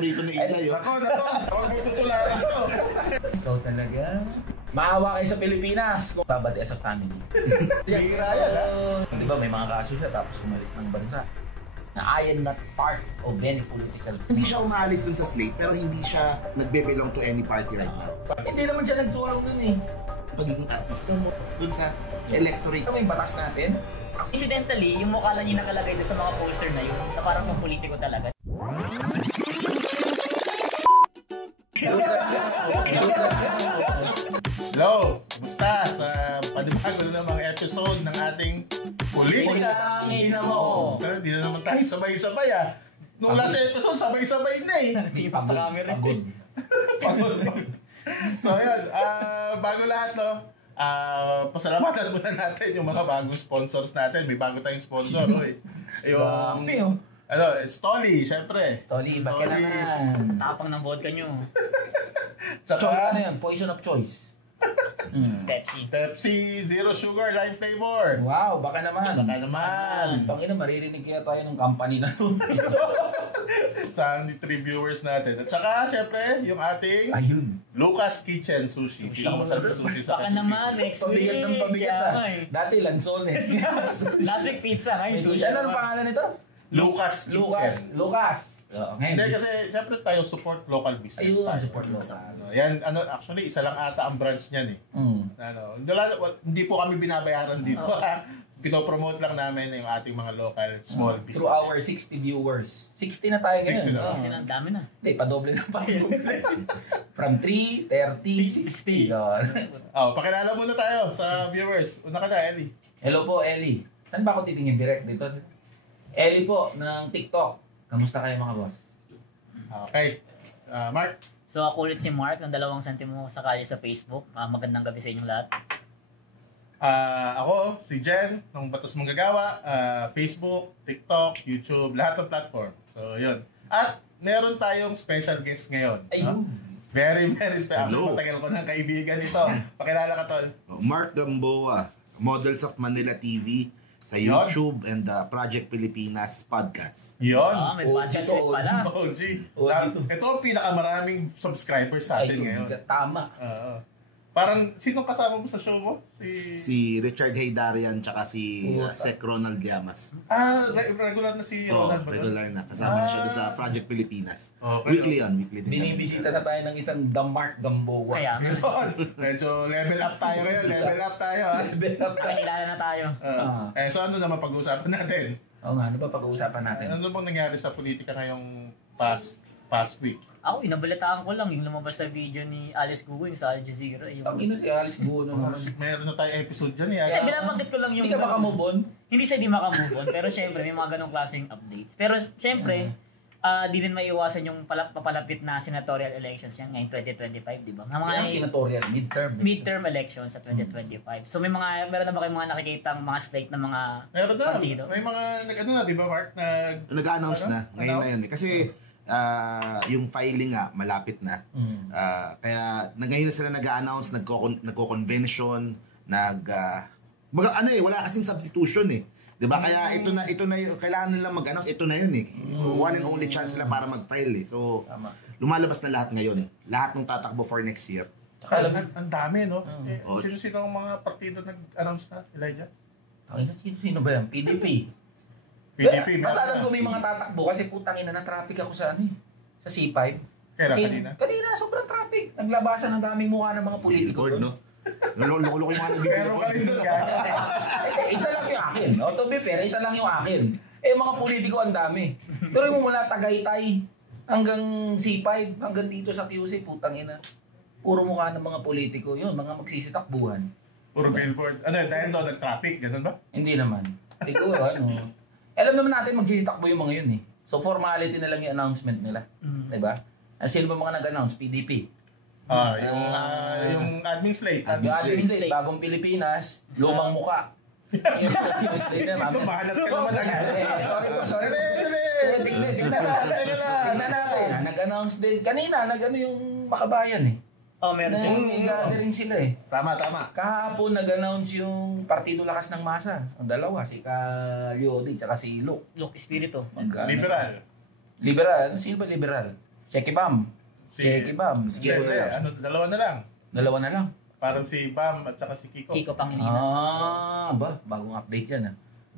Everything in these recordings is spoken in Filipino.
paborito ni Eli. Nako, huwag mo tutularan ko. Ikaw talaga. Maawa kayo sa Pilipinas kung babad as a family. Hira yan, ha? Di ba may mga kaso siya tapos umalis ng bansa na I am not part of any political. Hindi siya umaalis dun sa slate pero hindi siya nagbe-belong to any party right now. Hindi naman siya nagsulong dun eh. Pagiging artista mo dun sa electorate. Ito may batas natin. Incidentally, yung mukha lang yung nakalagay doon sa mga poster na yun, na parang mga politiko talaga. Hello! Kumusta sa panibago na namang episode ng ating Politika ang Ina Mo? Hindi na naman tayo sabay-sabay Nung last episode, sabay-sabay na Ipak sa camera. Pagod. So yun, bago lahat pasalamatan muna natin yung mga bagong sponsors natin. May bago tayong sponsor. Yung Stoli, syempre. Stoli, bakit naman? Tapang ng vodka nyo. Tsaka, ano yan? Poison of choice. Pepsi, Zero Sugar, Lime Flavor. Wow, baka naman. Baka naman. Tangina, maririnig kaya tayo ng company na to. Sa reviewers natin. At saka, syempre, yung ating Lucas Kitchen Sushi. Pinakamasarap na sushi sa baka naman, next week. Pabigat ng pabigat Dati lansones. Last week pizza, ngayon sushi. Ano ang pangalan nito? Lucas Kitchen. Lucas. Hindi, kasi syempre tayo support local business. Ayun, support local. Yan, actually, isa lang ata ang branch niyan eh. Hindi po kami binabayaran dito. Pinopromote lang namin yung ating mga local small businesses. Through our 60 viewers. 60 na tayo ngayon. 60 na. Kasi ang dami na. Hindi, padoble na pa. From 3, 30, 60. Pakilala muna tayo sa viewers. Una ka na, Ellie. Hello po, Ellie. Saan ba ako titingin? Direct dito? Ellie po, ng TikTok. Kamusta kayo mga boss? Okay. Mark? So ako ulit si Mark, ng 2 sentimo sa kalye sa Facebook. Magandang gabi sa inyong lahat. Ako, si Jen, ng Batas Manggagawa, Facebook, TikTok, YouTube, lahat ng platform. So, yun. At meron tayong special guest ngayon. Ayun. Very, very special. Hello. Matagal ko ng kaibigan ito. Pakilala ka, Tol. Mark Gamboa, Models of Manila TV sa YouTube and Project Pilipinas podcast. Yun. May podcast rin pala. OG. Ito ang pinakamaraming subscribers sa atin ngayon. Tama. Parang, sino kasama mo sa show mo? Si Richard Haydarian tsaka si Sec Ronald Llamas. Regular na si Ronald. Regular na. Kasama na siya doon sa Project Pilipinas. Okay. Weekly din. Binibisita na tayo ng isang The Mark Gamboa. Kaya, Medyo level up tayo ngayon. Level up tayo. kakilala na tayo. So ano naman pag-uusapan natin? Oo nga, ano ba pag-uusapan natin? Ano bang nangyari sa politika ngayong past week? Ako, inabalitaan ko lang yung lumabas sa video ni Alice Guo yung sa Al Jazeera. Ang ino si Alice Guo naman. Meron na tayo episode dyan eh. Binabanggit ko lang yung... Hindi ka makamove on? Hindi siya di makamove on, pero syempre may mga ganong klaseng updates. Pero syempre, di din maiiwasan yung papalapit na senatorial elections yan ngayong 2025, di ba? Mga senatorial, midterm elections sa 2025. So meron na ba kayong mga nakikitang mga slate na mga meron na. partido? May mga, di ba Mark? Nag-announce na. Ngayon na yun. Kasi yung filing nga, malapit na. Kaya ngayon na sila nag-announce, nagko-convention, wala kasing substitution eh. 'Di ba? Kaya ito na yung kailangan nilang mag-announce, ito na yun eh. One and only chance nila para mag-file eh. So, lumalabas na lahat ngayon. Lahat ng tatakbo for next year. Ang dami, no? Sino-sino ang mga partido nag-announce na, Elijah? Sino ba yan? PDP. Basta alam ko may mga tatakbo kasi putang ina na traffic ako sa sa C5. Kanina? Kanina, sobrang traffic. Naglabasan ng daming mukha ng mga politiko. No? Loko-loko yung mga Pero ka rin doon, Isa lang yung akin. To be fair, isa lang yung akin. Mga politiko ang dami. Pero mo mula Tagaytay hanggang C5, hanggang dito sa QC, putang ina. Puro mukha ng mga politiko. Yun, mga magsisitakbuhan. Puro billboard. Dahil doon nag-traffic, ganun ba? Hindi naman. Siguro, alam naman natin magsisitakbo yung mga yun eh. So formality na lang yung announcement nila. Diba? Sino ba mga nag-announce? PDP. Yung admin slate. Yung admin slate, bagong Pilipinas, lumang muka. Yung slate na, Ito, mahanap ka naman agad. Sorry. Tignan natin. Nag-announce din. Kanina, yung Makabayan eh. Meron siya. Gathering sila eh. Tama. Kahapon nag-announce yung Partido Lakas ng Masa. Ang dalawa, si Lyodi at si Luke. Luke Espiritu. Liberal. Liberal? Sino ba liberal? Checky Bam. Checky Bam. Si Kiko na lang. Ano, dalawa na lang. Dalawa na lang. Parang si Bam at saka si Kiko. Kiko Pangilinan. Bagong update yan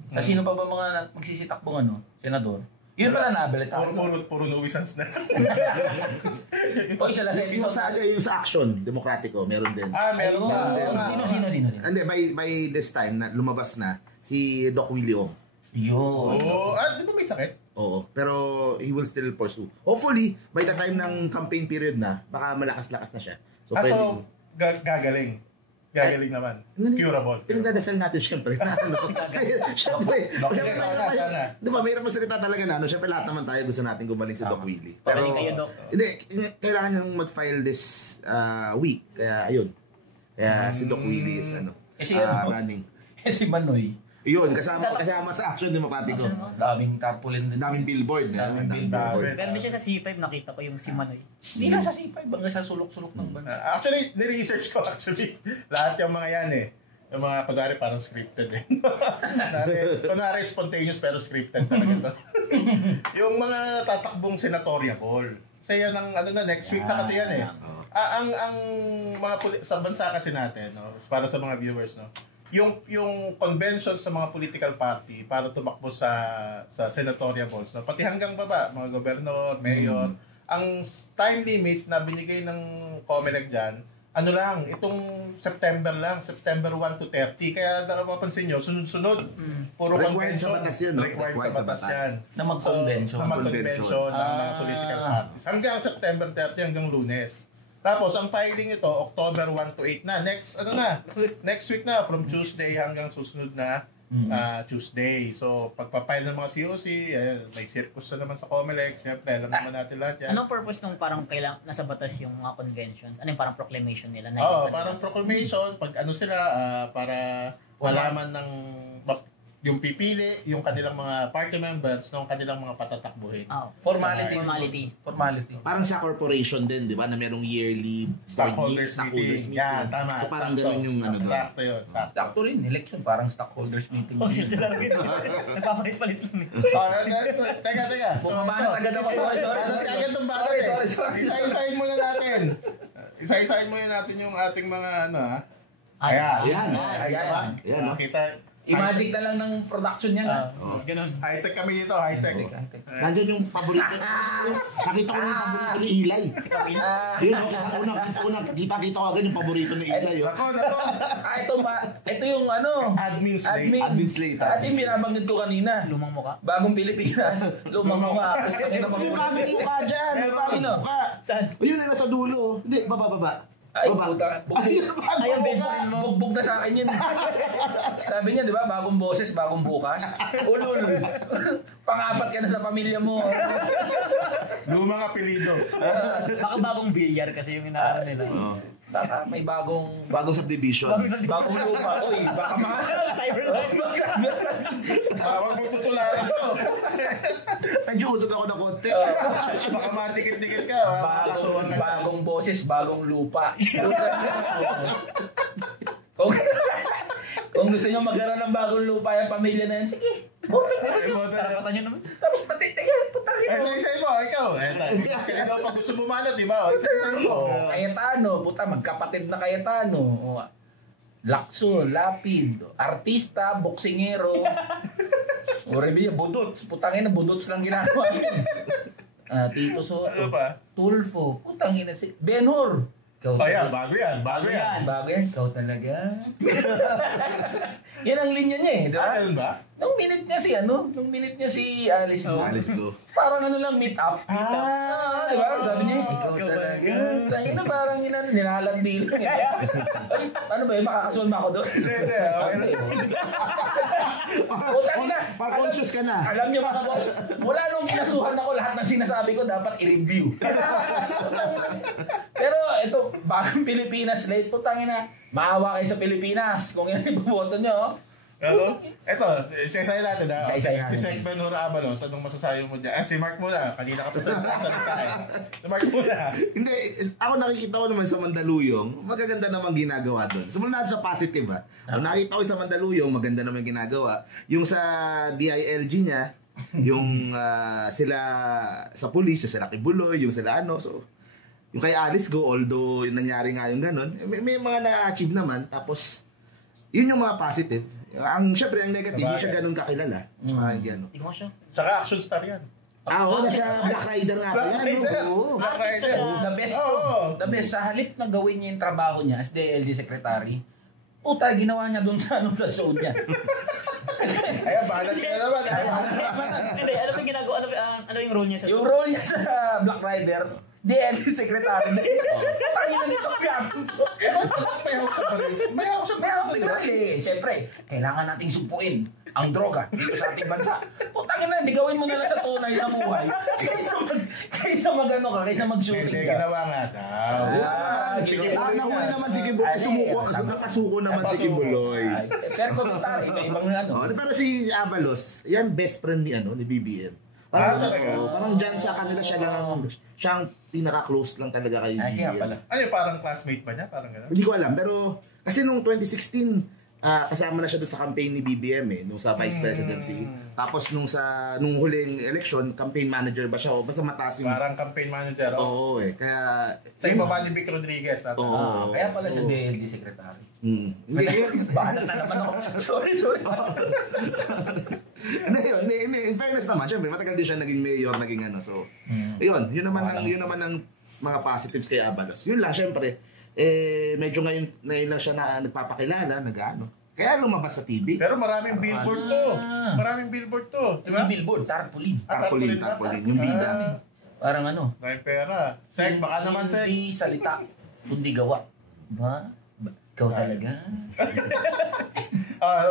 Sa sino pa ba mga magsisitakbong senador? Yun pala nabalita. Puro nuisance na. O isa lang sa episode. Yung sa Action Demokratiko, meron din. Meron pa. Sino? Hindi, by this time, na lumabas na, si Doc Willie Ong. Yun. Di ba may sakit? Oo, pero he will still pursue. Hopefully, by the time ng campaign period na, baka malakas-lakas na siya. So, Gagaling. Gagaling naman. Curable. Pinagdadasal natin siyempre. Siyempre. Sana. Di ba, mayroon masalita talaga na. Siyempre, lahat naman tayo gusto natin gumaling si Doc Willie. Pagaling kayo, Doc. Hindi, kailangan niyang mag-file this week. Kaya, ayun. Kaya si Doc Willie is, running. Si Manoy. Yun, kasama sa Action Demokratiko. Daming tarpaulin din. Daming billboard. Daming billboard. Ganda siya sa C5, nakita ko yung si Manoy. Hindi na sa C5, hanggang sa sulok-sulok ng bansa. Actually, ni-research ko lahat yung mga yan Yung mga pagari parang scripted Kunwari spontaneous pero scripted talaga to. Yung mga tatakbong senatorial ball. Kasi yan ang next week na kasi yan ang mga sa bansa kasi natin, para sa mga viewers, yung convention sa mga political party para tumakbo sa senatorial balls, pati hanggang baba, mga gobernador, mayor, ang time limit na binigay ng COMELEC dyan, itong September 1 to 30. Kaya napapansin nyo, sunod-sunod, puro convention. Required sa batas yan. Na mag-convention. Na mag-convention ng mga political parties. Hanggang September 30, hanggang Lunes. Tapos, ang filing ito, October 1 to 8 na. Next week na, from Tuesday hanggang susunod na Tuesday. So, pagpapile ng mga COC, may circus na naman sa COMELEC. Siyempre, alam naman natin lahat yan. Anong purpose nung parang nasa batas yung mga conventions? Ano yung parang proclamation nila? Parang proclamation. Pag para malaman ng yung pipili, yung kanilang mga party members, ng kanilang mga patatakbuhin. Formality. Parang sa corporation din, di ba? Na merong yearly stockholders meeting. Yan, tama. So parang ganun yung doon. Sakto yun. Sakto rin, election. Parang stockholders meeting. Sila lang yun. Nagpapalit-palit lang. Teka. Bumabanat agad ako. Sorry. Agad ng banat Isa-isahin muna natin. Isa-isahin muna natin yung ating mga Ayan. Kita. Magic na lang ng production niya. Ganun. High-tech kami dito, high-tech. Nandiyan yung paborito. Nakita ko yung paborito ni Ilay. Si Camila. Unang kita ko agad yung paborito ni Ilay. Nako. Ito yung Admin slate. At yung binabanggit ko kanina. Lumang muka. Bagong Pilipinas. Lumang muka. May bagong mukha dyan. May bagong mukha. Saan? Yun na nasa dulo. Hindi, baba. Ay, puta. Ayun, best friend mo. Bugbog na sa akin yun. Sabi niya, di ba? Bagong boses, bagong bukas. Ulul. Pang-apat ka na sa pamilya mo. Lumang apelido. Baka bagong bilyar kasi yung inaano nila. Baka may bagong subdivision. bagong lupa. Uy, baka mga Cyberline. Huwag mo tutularan to. Medyo usog ako ng konti. Baka madikit-dikit ka. bagong boses, bagong lupa. Kung gusto nyo magkaroon ng bagong lupa yung pamilya na yan, sige. Karapatan nyo naman. Tapos putangin mo. Isa-isay mo, ikaw. Ikaw pag gusto bumanat, di ba? Isa-isay mo. Cayetano, magkapatid na Cayetano. Lakso, Lapid, artista, boksingero. O Revilla, budots. Putangin na, budots lang ginagawa. Tito Soto. Ano pa? Tulfo. Putangin na si Ben-Hur. Bago yan. Ikaw talaga. Yan ang linya niya di ba? Ganun ba? Nung minute niya si Alice Go. Parang lang, meet up. Di ba? Sabi niya, ikaw talaga. Tayo na parang nilalandi lang. Ay, ano ba makakasual mo ako doon? Hindi. Parang conscious ka na. Alam niyo mga boss, wala nung kinasuhan ako, lahat ng sinasabi ko dapat i-review. Pero ito, bagong Pilipinas late, putangin na, maawa kayo sa Pilipinas kung yan iboboto nyo. Ito, isa-isay natin ha. Isa-isay Si Sec Benhur Abalos, anong masasabi mo dyan? Si Mark muna, kanina ka pa salita Si Mark muna. Hindi, ako nakikita ko naman sa Mandaluyong, magaganda naman ginagawa doon. Sumunod sa positive ha. Nakita ko sa Mandaluyong, maganda naman ginagawa. Yung sa DILG niya, Yung sila sa police, yung sila kay Buloy, yung sila ano. So, yung kay Alice Go, although yung nangyari nga yung ganun, may mga na-achieve naman. Tapos, yun yung mga positive. Syempre, ang negative, hindi siya ganun kakilala. Ano. Tsaka action star yan. Oo, nasa Black Rider nga pa yan. Oo. Black Rider. The best, sa halip na gawin niya yung trabaho niya as DLD secretary, puta, ginawa niya doon sa show niya. Ayan, balat ka naman. Hindi, ano yung ginagawa? Ano yung role niya sa Yung role niya sa Black Rider, DLD secretary. Tangin na nito gago. May hawak sa baril. May hawak sa May hawak na eh. Siyempre, kailangan nating sumpuin ang droga dito sa ating bansa. Putangin na, di gawin mo na lang sa tunay na buhay. Kaysa mag-shooting Hindi, ka. ginawa nga daw. Sige, Nahuli naman si Kibuloy. Pasuko naman si Kibuloy. Fair commentary, may ibang ano. Pero si Abalos, yan best friend ni BBM. Parang dyan sa kanila siyang pinaka-close lang talaga kay BBM. Ano, parang classmate ba niya? Parang gano'n? Hindi ko alam, pero kasi nung 2016, kasama na siya doon sa campaign ni BBM nung sa vice presidency. Tapos nung huling election, campaign manager ba siya o basta mataas yung... Parang campaign manager. Oo kaya... Sa ibaba ni Vic Rodriguez. Oo. Kaya pala siya DLD secretary. Hindi. Bahala na naman ako. Sorry. Hindi, in fairness naman, syempre, matagal din siya naging mayor, naging ano. So, yun naman ang mga positives kay Abalos. Yun lang, syempre, medyo ngayon lang siya na nagpapakilala, nag-ano. Kaya lumabas sa TV. Pero maraming billboard to. Maraming billboard to. Diba? Billboard, tarpaulin. Tarpaulin, yung bida. Parang ano? May pera. Sek, baka naman, Sek. Hindi salita, kundi gawa. Ba? Ikaw talaga?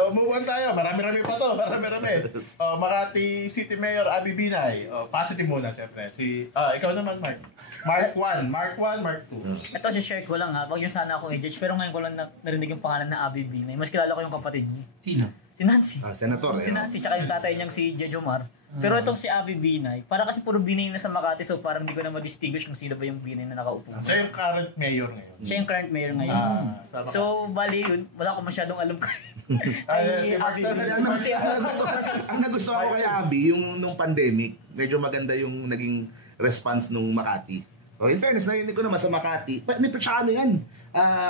Move on tayo. Marami-rami pa to. Marami-rami. Makati City Mayor Abby Binay. Positive muna, syempre. Ikaw naman, Mark. Mark 1, Mark 2. Ito, share ko lang ha. Huwag yung sana akong i-judge. Pero ngayon ko lang narinig yung pangalan na Abby Binay. Mas kilala ko yung kapatid niya. Sino? Si Nancy. Senator. Si Nancy, tsaka yung tatay niyang si Jejomar. Pero itong si Abby Binay, para kasi puro Binay na sa Makati, so parang hindi ko na ma-distinguish kung sino ba yung Binay na nakaupo. Siya yung current mayor ngayon. Siya yung current mayor ngayon. So, bali yun, wala ko masyadong alam Si Mark Abby. Ang nagustuhan ko kay Abby, yung nung pandemic, medyo maganda yung naging response nung Makati. In fairness, narinig ko naman sa Makati, tsaka ano yan,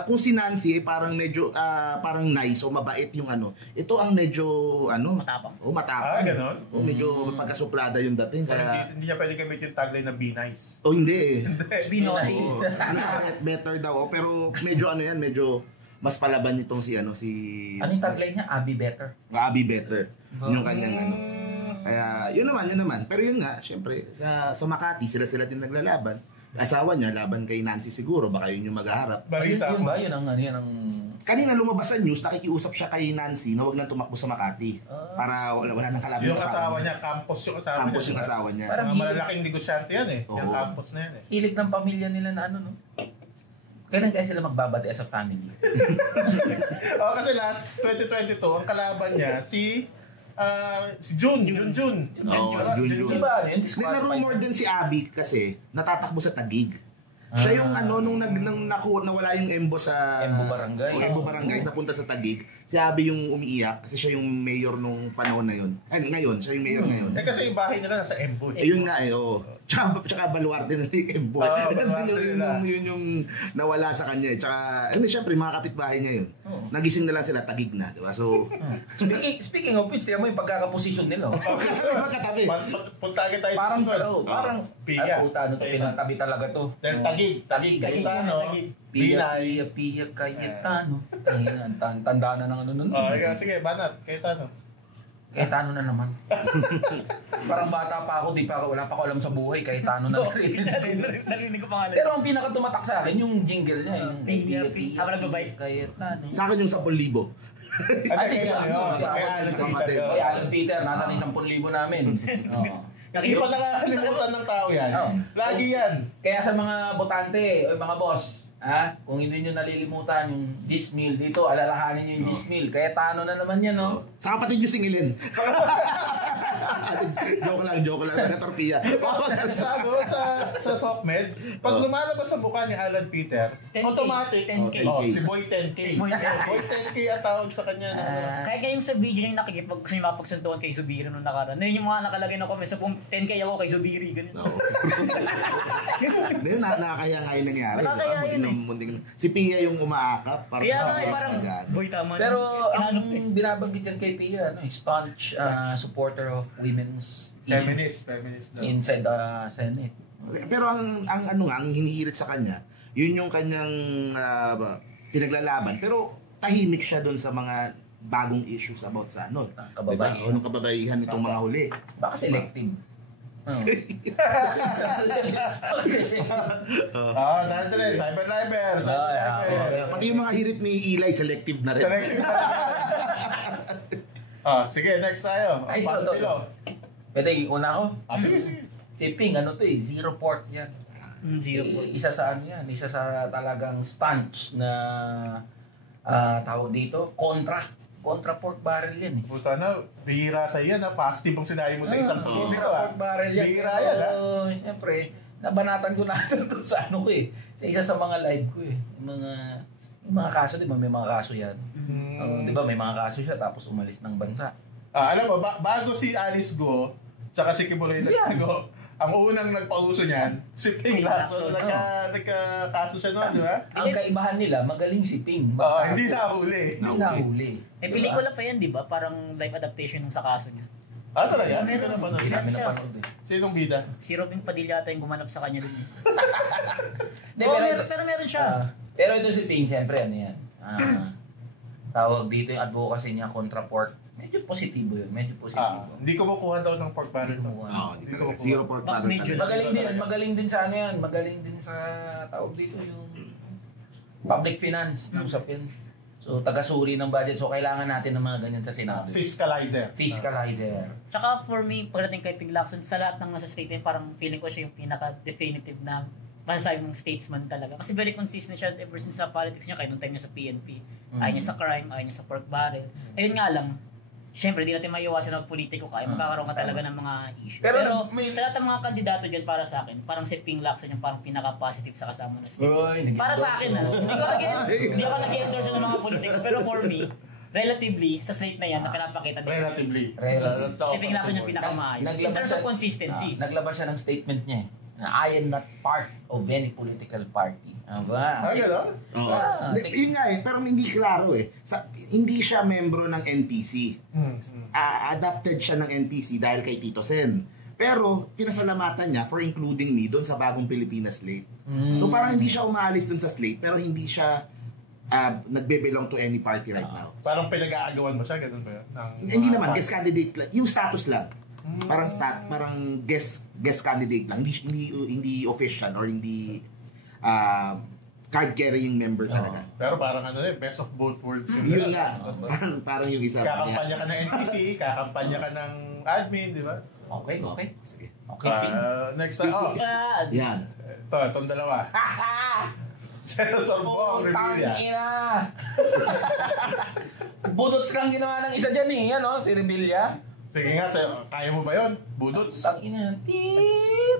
kung si Nancy parang medyo parang nice o mabait yung ano. Ito ang medyo Matapang. Matapang. Ganon? Medyo pagkasuplada yung dating. Kaya Hindi niya pwede gamit yung tagline na be nice. hindi. Binosi. Better daw. Pero medyo yan, medyo mas palaban nitong si Ano yung tagline niya? Abby better. Abby better. Yun yung kanyang Kaya yun naman. Pero yun nga, syempre sa Makati sila din naglalaban. Asawa niya laban kay Nancy siguro, baka yun yung maghaharap. Balita Yun mo. ba? Yun ang... Kanina lumabas sa news, nakikiusap siya kay Nancy na huwag nang tumakbo sa Makati. Para wala nang kalaban Yung asawa niya, campus yung asawa niya. Campus yung asawa niya. Parang Mga malalaking negosyante yan eh. Yung Oo. campus na yan eh. Hilig ng pamilya nila na ano, no? Kailan kaya sila magbabati as a family? Kasi last 2022, ang kalaban niya si Jun. Oo, si Jun. Diba? Yun, Na-rumor din si Abby kasi natatakbo sa Taguig. Siya yung nung nawala yung Embo sa... Embo Barangay. Embo Barangay, napunta sa Taguig. Si Abby yung umiiyak kasi siya yung mayor nung panahon na yun. Ngayon, siya yung mayor ngayon. Kasi yung bahay nila nasa Embu. Yun nga oo. Tsaka Baluarte na yung Embo. Yun yung nawala sa kanya. Tsaka, siyempre, mga kapitbahay niya yun. Nagising na lang sila, Taguig na, di ba? So, Speaking of which, tiyan mo yung pagkakaposisyon nila. magkatabi. Punta agad tayo Parang, sa parang, Piya. puta, ano to, pinatabi talaga to. Then Taguig. Cayetano. Binay. Piya, Cayetano. Tanda na ng ano nun. Sige, Banat. Cayetano. Cayetano na naman. Parang bata pa ako, wala pa ako alam sa buhay, Cayetano na rin. Narinig ko pangalan. Pero ang pinakatumatak sa akin, yung jingle niya, yung Piya, habang nagbabay. Cayetano. Sa akin yung 10,000. Ate siya, Kay Alan Peter, nasa 10,000 namin. Hindi pa nakakalimutan ng tao yan. Lagi yan. Kaya sa mga botante, o mga boss, Kung hindi nyo nalilimutan yung dismill dito, alalahanin nyo yung dismill. Kaya tano na naman yan, no? Sa kapatid yung singilin. Joke lang. Senator Pia. sa SOCMED, pag lumalabas sa mukha ni Alan Peter, 10K. automatic, 10K. si Boy 10K. Boy 10K. Boy 10K ang tawag sa kanya. Kaya ngayong sa video yung gusto niyo mapagsuntuan kay Zubiri nung nakaraan. Yung mga nakalagay na comments, 10K ako kay Zubiri. Ganun. Nakakaya nga yung nangyari. Nakakaya yun Si Pia yung umaakap. Kaya nga parang, boy tama. Pero ang binabanggit yan kay Pia, staunch supporter of women's issues Feminist daw. inside the Senate. Pero ang hinihirit sa kanya, yun yung kanyang pinaglalaban. Pero tahimik siya doon sa mga bagong issues about sa Kababaihan. Diba? Anong kababaihan itong mga huli. Baka selective. Nandun Cyber. Pati yung mga hirit ni Eli, selective na rin. Sige, next tayo. Ay, Pantilo. Pwede, una ako. Sige. Tipping, zero port yan. Isa sa isa sa talagang staunch na tawag dito, Contra pork barrel yan Puta na, bihira sa iyan positive ang sinabi mo sa isang politiko pork barrel yan. Bihira yan Siyempre, nabanatan ko natin ito sa sa isa sa mga live ko Yung mga kaso, di ba may mga kaso yan? Di ba may mga kaso siya tapos umalis ng bansa. Alam mo, bago si Alice Go, tsaka si Kibuloy Go, ang unang nagpauso niyan, si Ping Lacson. Nagkakaso siya noon, di ba? Ang kaibahan nila, magaling si Ping. Hindi nahuli. Pelikula pa yan, di ba? Parang live adaptation ng sa kaso niya. Talaga? Hindi namin napanood Sinong bida? Si Robin Padilla ata yung gumanap sa kanya dun. Pero meron siya. Pero ito si Ping, siyempre, tawag dito yung advocacy niya kontra pork. Medyo positibo yun. Hindi ko makuha daw ng pork barrel. Zero pork barrel. Magaling din sa yan. Magaling din sa tawag dito yung public finance ng usapin. So, taga-suri ng budget. So, kailangan natin ng mga ganyan sa Senado. Fiscalizer. Tsaka for me, pagdating kay Ping Lacson, sa lahat ng nasa statement, parang feeling ko siya yung pinaka-definitive na masasabi mong statesman talaga. Kasi very consistent siya ever since sa politics niya, kahit nung time niya sa PNP. Ayaw niya sa crime, ayaw niya sa pork barrel. Ayun nga lang, siyempre, di natin maiiwasan ng politiko kaya magkakaroon ka talaga ng mga issue. Pero sa lahat ng mga kandidato dyan para sa akin, parang si Ping Lacson yung parang pinaka-positive sa kasama na state. Para sa akin, hindi ako nag-endorse ng mga politiko. Pero for me, relatively, sa slate na yan, na pinapakita din. Si Ping Lacson yung pinaka-maayos. In terms of consistency. Naglabas siya ng statement niya I am not part of any political party. Yun nga pero hindi klaro hindi siya membro ng NPC. Adopted siya ng NPC dahil kay Tito Sen. Pero, pinasalamatan niya for including me doon sa bagong Pilipinas slate. So, parang hindi siya umaalis doon sa slate, pero hindi siya nagbe-belong to any party right now. Parang pinag-aagawan mo siya, ganun ba yun? Hindi naman, guest candidate lang. Yung status lang. Parang guest candidate lang. Hindi official or hindi card-carrying member talaga. Pero parang best of both worlds. Yun nga. Parang yung isa. Kakampanya ka ng NPC, kakampanya ka ng admin, di ba? Okay. Sige. Next time. Yan. Itong dalawa. Senator Bong Revilla. Budots kang ginawa ng isa dyan si Revilla. Sige nga, kaya mo ba yun? Budots? Tangina,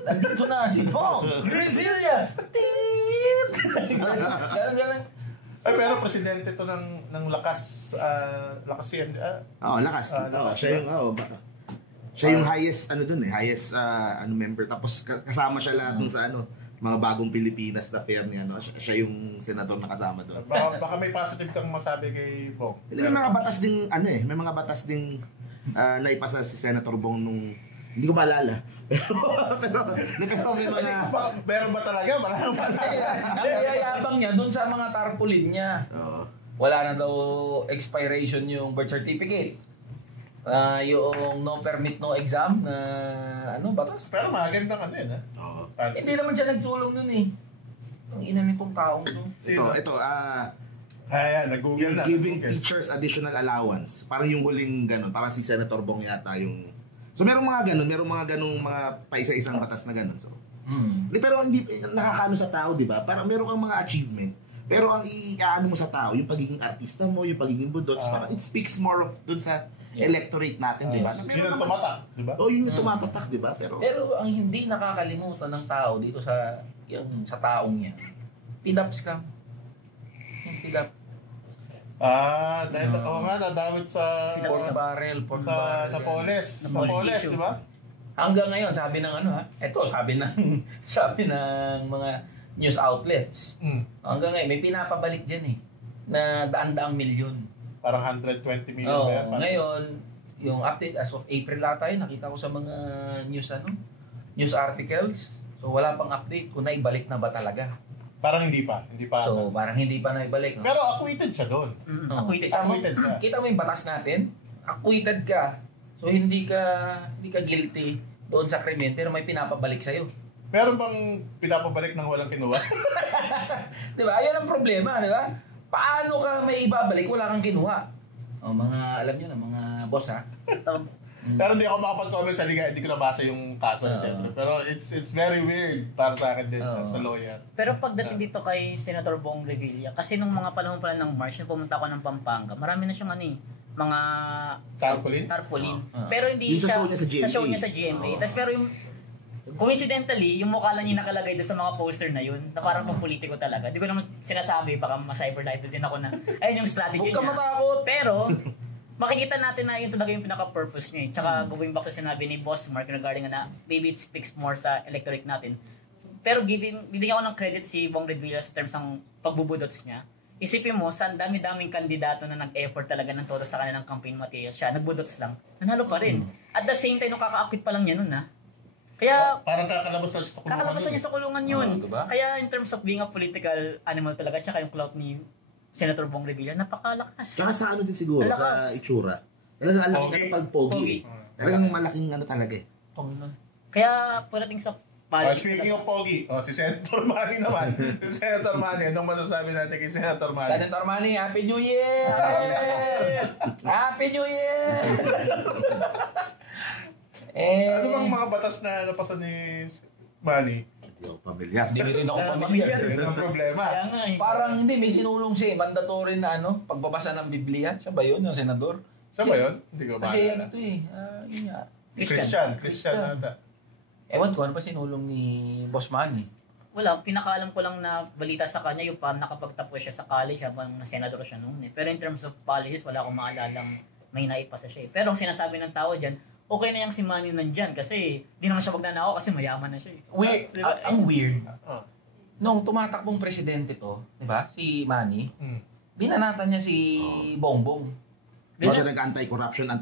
andito na si Bong Revilla. Galang. Pero presidente to ng lakas yan. Lakas. Siya yung highest member, tapos kasama siya lahat dun sa mga bagong Pilipinas na fair niya siya yung senador na kasama doon. Baka may positive kang masabi kay Bong. May mga batas ding may mga batas ding naipasa si Senator Bong nung hindi ko maalala. pero may mga meron ba talaga? Ang yayabang niya dun sa mga tarpaulin niya. Wala na daw expiration yung birth certificate. Yung no permit, no exam na batas. Pero magandang hindi naman siya nagsulong nun Ang ina nitong taong to. Ito, nag-google na. Giving teachers additional allowance. Parang yung huling ganun. Parang si Senator Bong yata yung... So, merong mga ganung mga paisa-isang batas na ganun. So, Pero hindi nakakaano sa tao, di ba? Parang meron kang mga achievement. Pero ang iaano mo sa tao, yung pagiging artista mo, yung pagiging budots, parang it speaks more of dun sa electorate natin, di ba? Yun ang tumatak, di ba? Yun yung tumatatak, di ba? Pero ang hindi nakakalimutan ng tao dito sa taong yan, PDAP scam. Yung PDAP. Dahil nga, nadawit sa Pork barrel. Napoles, di ba? Hanggang ngayon, sabi ng sabi ng mga news outlets. Hanggang ngayon, may pinapabalik dyan na daan-daang milyon. Parang 120 million ba yan? Ngayon, yung update as of April ata nakita ko sa mga news articles. So wala pang update kung naibalik na ba talaga. Parang hindi pa. So parang hindi pa naibalik. No? Pero acquitted siya doon. Acquitted siya. Kita mo yung batas natin? Acquitted ka. So hindi ka guilty doon sa krimen pero may pinapabalik sa'yo. Meron bang pinapabalik ng walang kinuha? Di ba? Ayan ang problema, di ba? Paano ka may ibabalik? Wala kang kinuha. Alam nyo na, mga boss ha? Pero hindi ako makapag-comment sa liga, hindi ko nabasa yung kaso. Pero it's very weird para sa akin din as a lawyer. Pero pagdating dito kay Senator Bong Revilla, kasi nung mga panahon pala ng March, nung pumunta ako ng Pampanga, marami na siyang mga tarpaulin. Pero hindi yung siya sa show niya sa GMA. Tapos pero yung coincidentally, yung mukha lang niya nakalagay doon sa mga poster na yun, na parang pang-politiko talaga. Di ko naman sinasabi, baka ma-cyber libel din ako na, ayun yung strategy niya. Huwag ka matakot! Pero, makikita natin na yun talaga yung pinaka-purpose niya. Tsaka, going back sa sinabi ni Boss Mark regarding na maybe it speaks more sa electorate natin. Pero bibigyan ko ng credit si Bong Revilla sa terms ng pagbubudots niya. Isipin mo, sa dami-daming kandidato na nag-effort talaga ng todo sa kanilang campaign materials siya, nagbudots lang, nanalo pa rin. At the same time, nung kaka-acquit pa lang niya nun Kaya, parang kakalabas na siya sa kulungan. Kakalabas niya sa kulungan yun. Diba? Kaya in terms of being a political animal talaga, tsaka yung clout ni Senator Bong Revilla, napakalakas. Tsaka sa ano din siguro, Malakas. sa itsura. Talagang alam ka pag pogi. Talagang malaking talaga Kaya pagdating sa politics. Speaking of pogi, si Senator Manny naman. Si Senator Manny, anong masasabi natin kay Senator Manny? Senator Manny, Happy New Year! Happy New Year! Ano bang mga batas na napasa ni Manny? Yo, pamilyar. Hindi rin ako pamilyar. Yun ang problema. Parang hindi, may sinulong siya mandatory na pagbabasa ng Biblia. Siya ba yun, yung senador? Siya ba yun? Hindi ko Kasi maalala. yun nga. Christian ata. Ewan ko, ano pa sinulong ni Boss Manny? Wala, pinakaalam ko lang na balita sa kanya yung parang nakapagtapos siya sa college habang na senador siya noon Pero in terms of policies, wala akong maalalang may naipasa siya Pero ang sinasabi ng tao dyan, okay na yung si Manny nandyan kasi di naman siya magnanakaw kasi mayaman na siya Weird. Ang weird. Nung tumatakbong presidente to, di ba? Si Manny, binanatan niya si Bongbong. Kasi siya nag-anti-corruption nung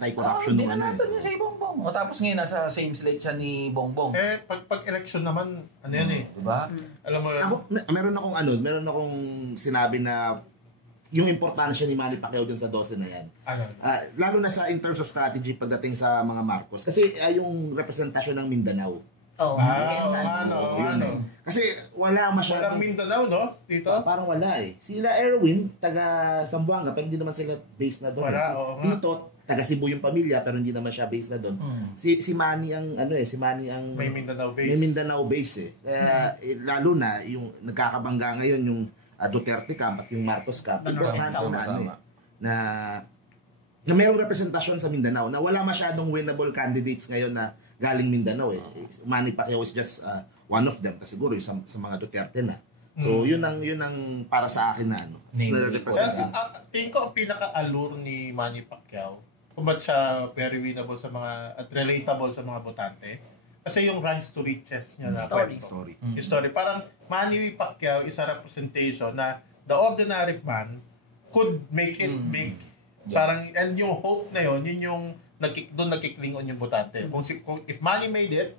binanatan niya si Bongbong. Tapos ngayon nasa same slate siya ni Bongbong. Pag election naman, ano yan Di ba? Alam mo yun? Ako, meron akong sinabi na yung importansya ni Manny Pacquiao dun sa 12 na yan. Lalo na sa in terms of strategy pagdating sa mga Marcos. Kasi yung representasyon ng Mindanao. Kasi wala masyadong... Walang Mindanao, no? Dito? Parang wala Sila Erwin, taga Zamboanga, pero hindi naman sila based na doon. Dito, taga Cebu yung pamilya, pero hindi naman siya based na doon. Si Manny ang, may Mindanao base. May Mindanao base Kaya, lalo na, yung nagkakabangga ngayon, yung Duterte camp at yung Marcos camp. Na mayroong representasyon sa Mindanao na wala masyadong winnable candidates ngayon na galing Mindanao Manny Pacquiao is just one of them. Kasi siguro yung sa mga Duterte na. So yun ang para sa akin na tingin ko ang pinaka-allure ni Manny Pacquiao kung ba't siya very winnable sa mga at relatable sa mga botante. Kasi yung runs to riches niya na story. Yung story. Parang Manny Pacquiao is a representation na the ordinary man could make it big. Parang, and yung hope na yun yung doon nagkiklingon yung botante. Kung if Manny made it,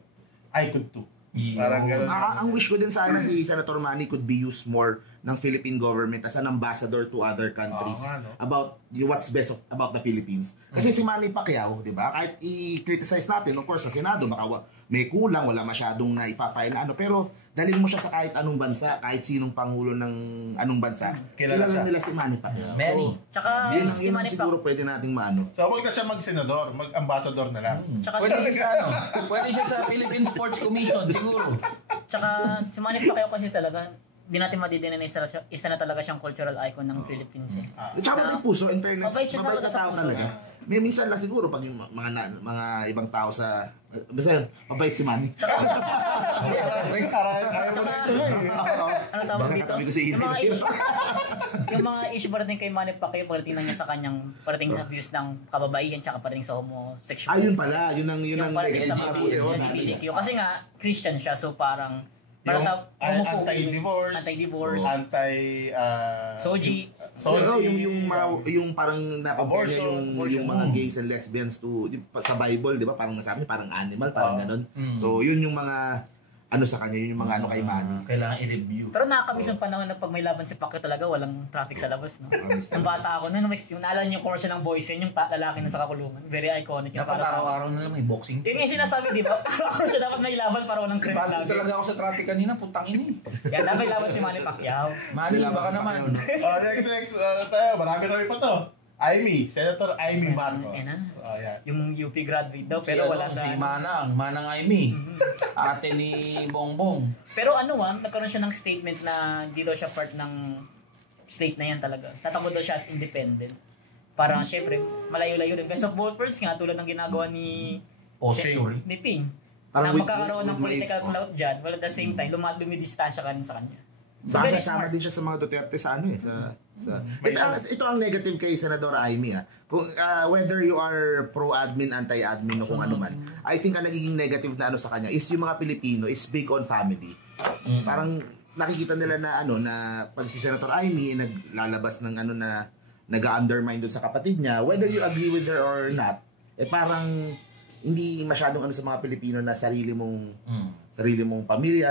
I could too. Parang ganun. Ang wish ko din sana si Senator Manny could be used more ng Philippine government as an ambassador to other countries about what's best about the Philippines. Kasi si Manny Pacquiao, di ba? Kahit i-criticize natin, of course, sa Senado, baka may kulang, wala masyadong na ipafile na pero dalhin mo siya sa kahit anong bansa, kahit sinong pangulo ng anong bansa, kilala nila si Manny Pacquiao. Manny. Tsaka yun si Manny siguro pwede nating maano. So, huwag na siya mag-senador, mag-ambassador na lang. Tsaka Pwede siya sa pwede siya sa Philippine Sports Commission siguro. Tsaka si Manny Pacquiao kasi talaga, di natin madidinin na isa na talaga siyang cultural icon ng Philippines eh. Tsaka may puso, in fairness, mabait siya mabait na sa tao puso. talaga. May minsan lang siguro pag yung mga ibang tao sa basta yun, mabait si Manny. Ayaw mo na ituloy. Ano tawag Baka dito? katabi ko si Yung mga Ine. issue, yung mga issue parating kay Manny Pacquiao, parating na niya sa kanyang, parating sa views ng kababaihan, tsaka parating sa homosexual. Yun pala, yun ang parating sa mga negative. LGBTQ. Kasi nga, Christian siya, so parang Anti-divorce, Soji. yung parang na-compare niya yung mga gays and lesbians to sa Bible, di ba? Parang nasabi parang animal, parang ganun. So, yun yung mga ano sa kanya, yun yung mga ano kay Manny. Kailangan i-review. Pero nakakamiss yung panahon na pag may laban si Pacquiao talaga, walang traffic sa labas, no? Nung bata ako, yung naalala niyo yung commercial ng Boysen, yung lalaki na sa kakulungan. Very iconic. Dapat araw-araw na lang may boxing. Yun yung sinasabi, di ba? Araw-araw siya dapat may laban para walang krimen Bago lagi. talaga ako sa traffic kanina, putang ina. Yan, dapat laban si Manny Pacquiao. Manny, baka naman. Next, tayo. Marami pa to. Senator Amy Marcos. Yan. Yan. Yung UP graduate daw, pero wala sa... Si Manang Amy. Ate ni Bongbong. Pero nagkaroon siya ng statement na di daw siya part ng state na yan talaga. Tatakbo daw siya as independent. Parang syempre, malayo-layo rin. Best of both worlds nga, tulad ng ginagawa ni Ping. Parang Na magkakaroon ng political clout dyan, while at the same time, dumidistansya ka rin sa kanya. So, Baka very sasama smart. din siya sa mga Duterte sa ito ang negative kay Senador Amy Kung whether you are pro-admin, anti-admin o kung ano man, I think ang nagiging negative na sa kanya is yung mga Pilipino is big on family. Parang nakikita nila na na pag si Senator Amy naglalabas ng na nag-undermine doon sa kapatid niya, whether you agree with her or not, parang hindi masyadong sa mga Pilipino na sarili mong pamilya,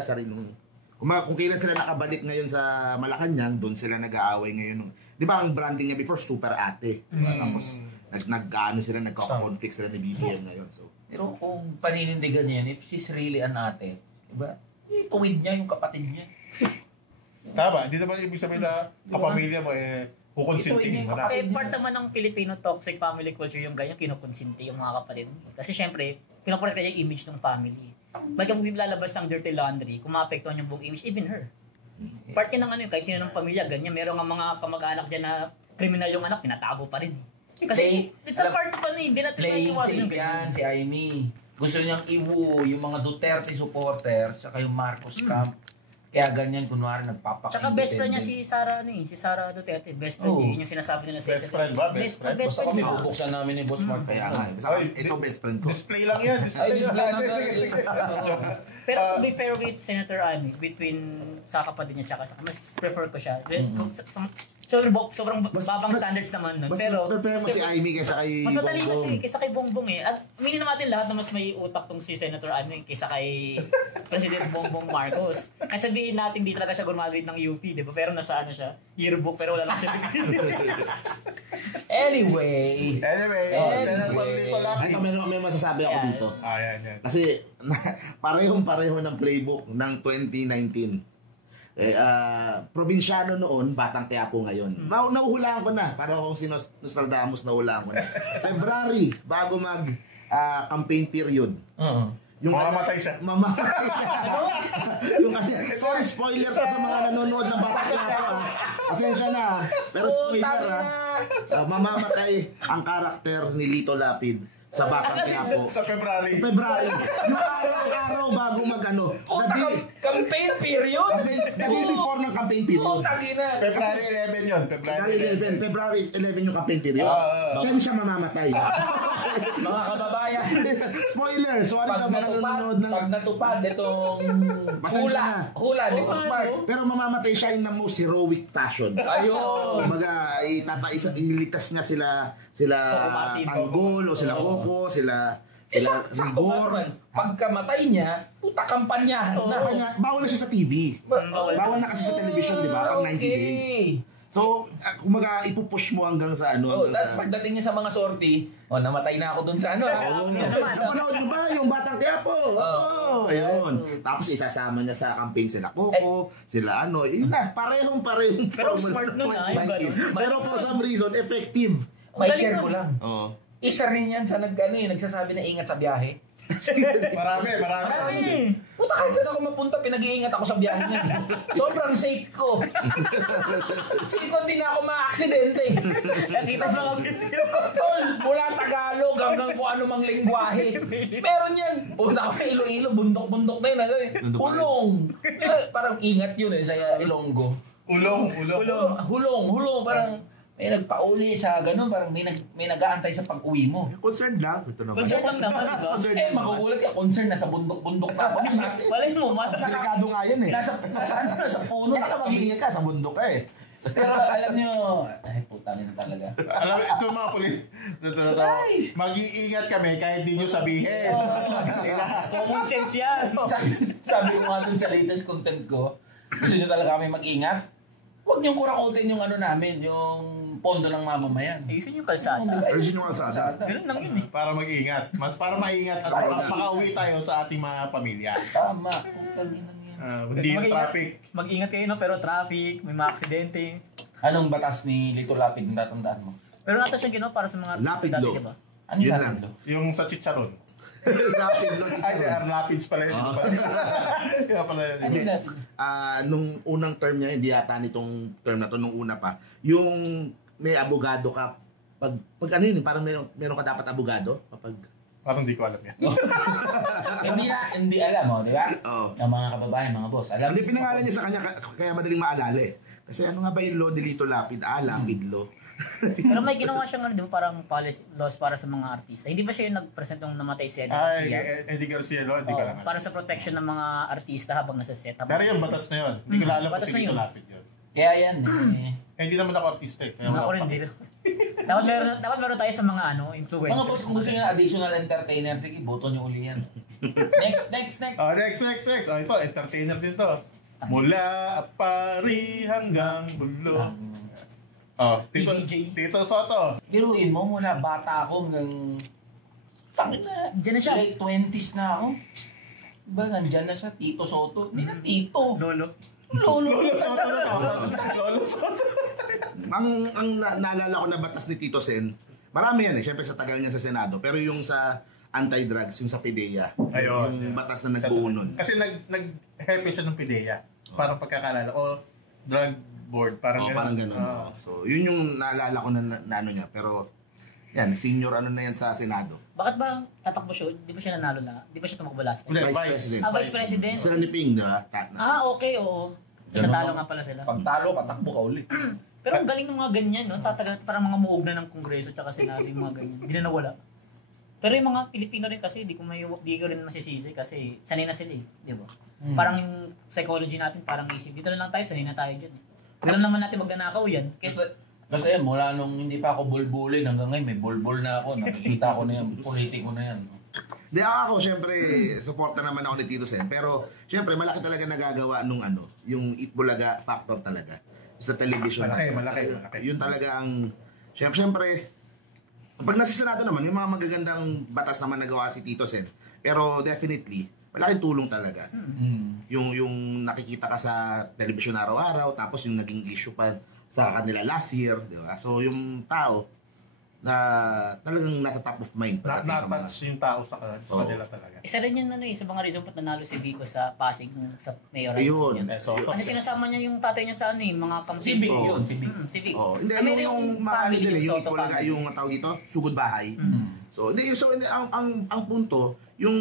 kung kailan sila nakabalik ngayon sa Malacanang, doon sila nag-aaway ngayon. Di ba ang branding niya before, super ate. Tapos nagka-conflict sila ni BBM ngayon. So. Pero kung paninindigan niya yan, if she's really an ate, diba? Tuwid niya yung kapatid niya. Tama, hindi naman ibig sabihin na kapamilya mo kukonsintihin mo na. Part naman ng Filipino toxic family culture yung ganyan, kinukonsinti yung mga kapatid. Kasi syempre, pinaprotect niya yung image ng family. Baga mo lalabas ng dirty laundry, kung maapektuhan yung buong image, even her. Part yan ng kahit sino ng pamilya, ganyan. Meron nga mga kamag-anak dyan na kriminal yung anak, tinatago pa rin. Kasi it's a part pa rin, hindi natin playing maiwasan safe yung yan, si Amy. Gusto niyang iwu yung mga Duterte supporters, saka yung Marcos camp. Kaya ganyan, kunwari, nagpapaka-independent. Tsaka best friend niya si Sara Duterte. Best friend niya, yun yung sinasabi nila sa Best friend ba? Best friend? Basta kami bubuksan namin ni Boss Mark. Kaya nga, ito best friend ko. Display lang yan. Ay, display lang. Sige. Pero to be fair with Senator Amy, between sa kapatid niya tsaka mas prefer ko siya. Sobrang babang standards naman nun. Pero mo si Amy kaysa kay mas madali na siya Bongbong. kaysa kay Bongbong eh. At aminin naman natin lahat na mas may utak tong si Senator Amy kaysa kay President Bongbong Marcos. Kasi sabihin natin di talaga siya graduate ng UP, di ba? Pero nasa siya, yearbook, pero wala lang siya. Anyway, Senator Lito Lapid. Ito, may masasabi ako dito. Yan. Kasi parehong-pareho ng playbook ng 2019. Probinsyano noon, Batang Quiapo ngayon. Nahuhulaan ko na. Parang akong si Nostradamus, nahuhulaan ko na. February, bago mag-campaign period. Yung Mamamatay siya. Mamamatay siya. Yung kanya. Sorry, spoiler ko sa mga nanonood ng Batang Quiapo. Pasensya na. Pero spoiler mamamatay ang karakter ni Lito Lapid sa Batang Quiapo. Sa February. Yung araw bago campaign period? the day before ng campaign period. February 11 yun. February 11 yung campaign period. Then siya mamamatay. Mga kababayan. Spoiler! Sorry sa mga nanonood na... Pag natupad itong hula ni Boss Mark. Pero mamamatay siya in the most heroic fashion. Ayun. Kumaga, ilitas niya sila Tanggol o sila Coco, sila Igor. Pagkamatay niya, puta kampanyahan na. Bawal na siya sa TV. Bawal na kasi sa television, di ba? Pag 90 days. So, kumaga ipupush mo hanggang sa ano. Tapos pagdating niya sa mga sortie, namatay na ako dun sa ano. Napanood mo ba yung Batang Quiapo? Oo, ayun. Tapos isasama niya sa campaign sila Coco, sila yun na, parehong Pero smart nun Pero for some reason, effective. May share ko lang. Oo. Isa rin yan sa nagsasabi na ingat sa biyahe. Marami. Puta, kahit saan ako mapunta, pinag-iingat ako sa biyahe niya. Sobrang safe ko. Feel ko hindi na ako ma-aksidente. Nakita mo kami. Tol, mula Tagalog hanggang kung ano mang lingwahe. Meron yan. Punta ako sa Iloilo, bundok-bundok na yun. Hulong. Parang ingat yun sa Ilonggo. Hulong. Parang may nagpauli sa ganun, parang may nag-aantay sa pag-uwi mo. Concerned lang. Ito naman. Concerned lang naman, diba? Magugulat ka, concern na sa bundok-bundok na ako. Walay mo, Delikado nga yun eh. Nasa puno. Mag-iingat ka, sa bundok ka eh. Pero alam nyo, ay puta na talaga. Alam mo, ito mga mag-iingat kami kahit di nyo sabihin. Common sense yan. Sabi ko nga dun sa latest content ko, gusto nyo talaga kami mag-ingat? Huwag niyong kurakotin yung namin, yung pondo ng mamamayan. Ayusin yung kalsada. Ayusin yung kalsada. Ganun lang yun eh. Para mag-iingat. Para maingat at makauwi tayo sa ating mga pamilya. Tama. Hindi yung traffic. Mag-ingat kayo pero traffic, may mga aksidente. Anong batas ni Lito Lapid na tatandaan mo? Pero natas yung ginawa para sa mga Lapid dati, law. diba? Ano Yun yung lang. Lapid? Yung sa chicharon. Lapid lang. Ay, Lapids pala yun. Kaya pala yun. Ano yung Lapid? Nung unang term niya, hindi yata nitong term na to, nung una pa, yung may abogado ka, pag ano yun, parang meron ka dapat abogado, kapag... Parang di ko alam yan. Hindi alam, di ba? Oo. Yung mga kababayan, mga boss. Alam. Hindi, pinangalan niya sa kanya, kaya madaling maalala eh. Kasi ano nga ba yung law ni Lito Lapid? Lapid law. Pero may ginawa siyang di ba, parang policy laws para sa mga artista. Hindi ba siya yung nag-present nung namatay si Eddie Garcia? Eddie Garcia, hindi ko alam. Para sa protection ng mga artista habang nasa set. Pero yung batas na yun. Hindi ko alam Batas kasi na dito yun. lapid yun. Kaya yan. Hindi naman ako artista eh. Ako rin din. dapat meron tayo sa mga influencers. Mga boss, kung gusto nyo ng additional entertainer, sige, boto nyo uli yan. Next. Next. Ito, entertainer din to. Mula Apari hanggang Bulo. Tito Soto. Biruin mo, mula bata ako hanggang... Tangin na. Diyan na siya. Late 20s na ako. Diba, nandyan na siya, Tito Soto. Hindi na Tito. Lolo Soto na to. Lolo Soto. Ang naalala ko na batas ni Tito Sen, marami yan eh, syempre sa tagal niya sa Senado, pero yung sa anti-drugs, yung sa PDEA, yung batas na nagbuo nun. Kasi nag-happy siya ng PDEA. Parang pagkakalala. O drug board. Parang gano'n. Parang gano'n. So, yun yung naalala ko na ano niya. Pero, yan, senior ano na yan sa Senado. Bakit ba tatakbo siya? Di ba siya nanalo na? Di ba siya tumakbo last time? Hindi, Vice President. Sila ni Ping, di ba? Okay, oo. Sa talo nga pala sila. Pag talo, katakbo ka uli. Pero ang galing ng mga ganyan, no? Tatagal, parang mga muog na ng Kongreso tsaka Senado yung mga ganyan. Hindi na nawala. Pero yung mga Pilipino rin kasi, di ko rin masisisi kasi sanay na sila eh. Di ba? Parang yung psychology natin parang isip. Dito na lang tayo, sanay na tayo dyan eh. Alam naman natin magnanakaw yan. Kasi yan, mula nung hindi pa ako bulbulin hanggang ngayon, may bulbul na ako. Nakikita ko na yan, politiko na yan. Di ako, syempre, suporta naman ako ni Tito Sen. Pero, syempre, malaki talaga nagagawa nung yung Itbulaga factor talaga. Sa television. Malaki. Yun talaga ang, syempre, pag nasa Senado naman, yung mga magagandang batas naman nagawa si Tito Sen. Pero definitely, malaking tulong talaga. Yung nakikita ka sa television araw-araw, tapos yung naging issue pa sa kanila last year, di ba? So, yung tao, na talagang nasa top of mind. Na-touch yung tao sa kanila talaga. Isa rin yun sa mga reason ba't nanalo si Vico sa Pasig sa mayor. Ayun. Kasi sinasama niya yung tatay niya sa mga campaign. Civic yun. Civic. Hindi, yung mga ano din yung Itbulaga, yung tawag dito, sugod bahay. So, ang punto, yung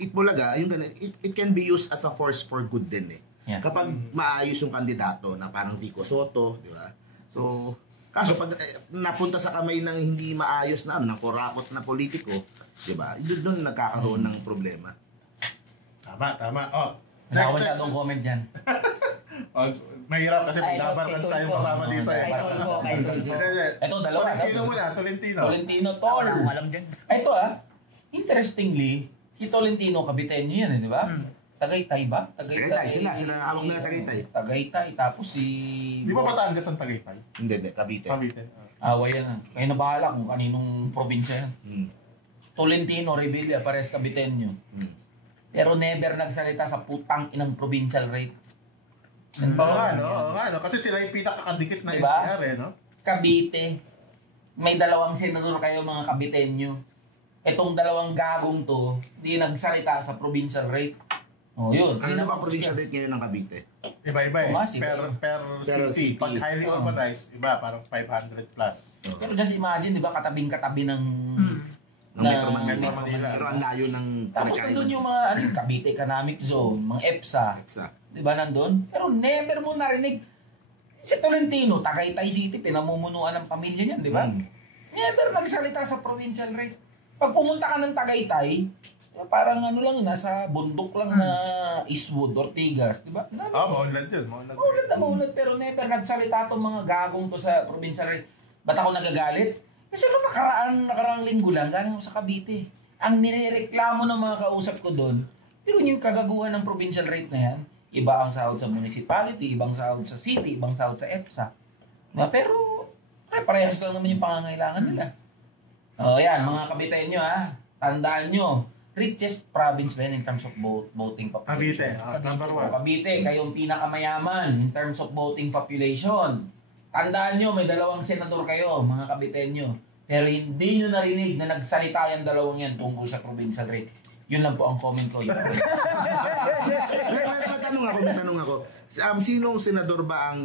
Itbulaga, yung ganun, it can be used as a force for good din eh. Yeah. Kapag maayos yung kandidato na parang Vico Soto, di ba? So, kaso pag napunta sa kamay ng hindi maayos na ng kurakot na politiko, di ba? Doon nagkakaroon ng problema. Tama. Wala ko masyadong comment dyan. Mahirap kasi magdabar kasi tayo kasama dito eh. Ito, dalawa. Tolentino muna, Tolentino. Tolentino, Tol. Alam dyan. Ito interestingly, si Tolentino, kabitenyo yan di ba? Tagaytay ba? Tagaytay, sila hawak nila Tagaytay. Tagaytay, tapos si... Di ba Batangas ang Tagaytay? Hindi, Cavite. Cavite. Away yan. Kaya na bahala kung kaninong probinsya yan. Tolentino, Revilla, pares Caviteño. Pero never nagsalita sa putang inang provincial rate. Oo nga, no? Kasi sila yung pinakakadikit na Diba? NCR, no? Cavite. May 2 senador kayo mga Caviteño. Itong 2 gagong to, di nagsalita sa provincial rate. Oh, yun. Ano ba provincial rate ngayon ng Cavite? Iba-iba eh. Tumas, Per city. Pag highly urbanized, iba, parang 500 plus. Pero just imagine, di ba, katabing-katabi ng... Ng Metro Manila. Metro Manila. Pero ang layo ng Tapos nandun yung mga Cavite Economic Zone, mga EPSA. Di ba nandun? Pero never mo narinig. Si Tolentino, Tagaytay City, pinamumunuan ng pamilya niyan, di ba? Never nagsalita sa provincial rate. Pag pumunta ka ng Tagaytay, parang ano lang, nasa bundok lang na Eastwood, Ortigas, di ba? Maunlad yun. Maunlad, pero never nagsalita itong mga gagong to sa provincial rate. Ba't ako nagagalit? Kasi nakaraang linggo lang, galing ako sa Cavite. Ang nirereklamo ng mga kausap ko doon, pero yung kagaguhan ng provincial rate na yan, iba ang sahod sa municipality, ibang sahod sa city, ibang sahod sa EPSA. Pero, parehas lang naman yung pangangailangan nila. Yan, mga Caviteño tandaan nyo, richest province ba in terms of voting population? Cavite, number 1. Cavite, kayong pinakamayaman in terms of voting population. Tandaan nyo, may 2 senador kayo, mga Caviteño. Pero hindi nyo narinig na nagsalita yung 2 yan tungkol sa provincial rate. Yun lang po ang comment ko. May tanong ako. Sinong senador ba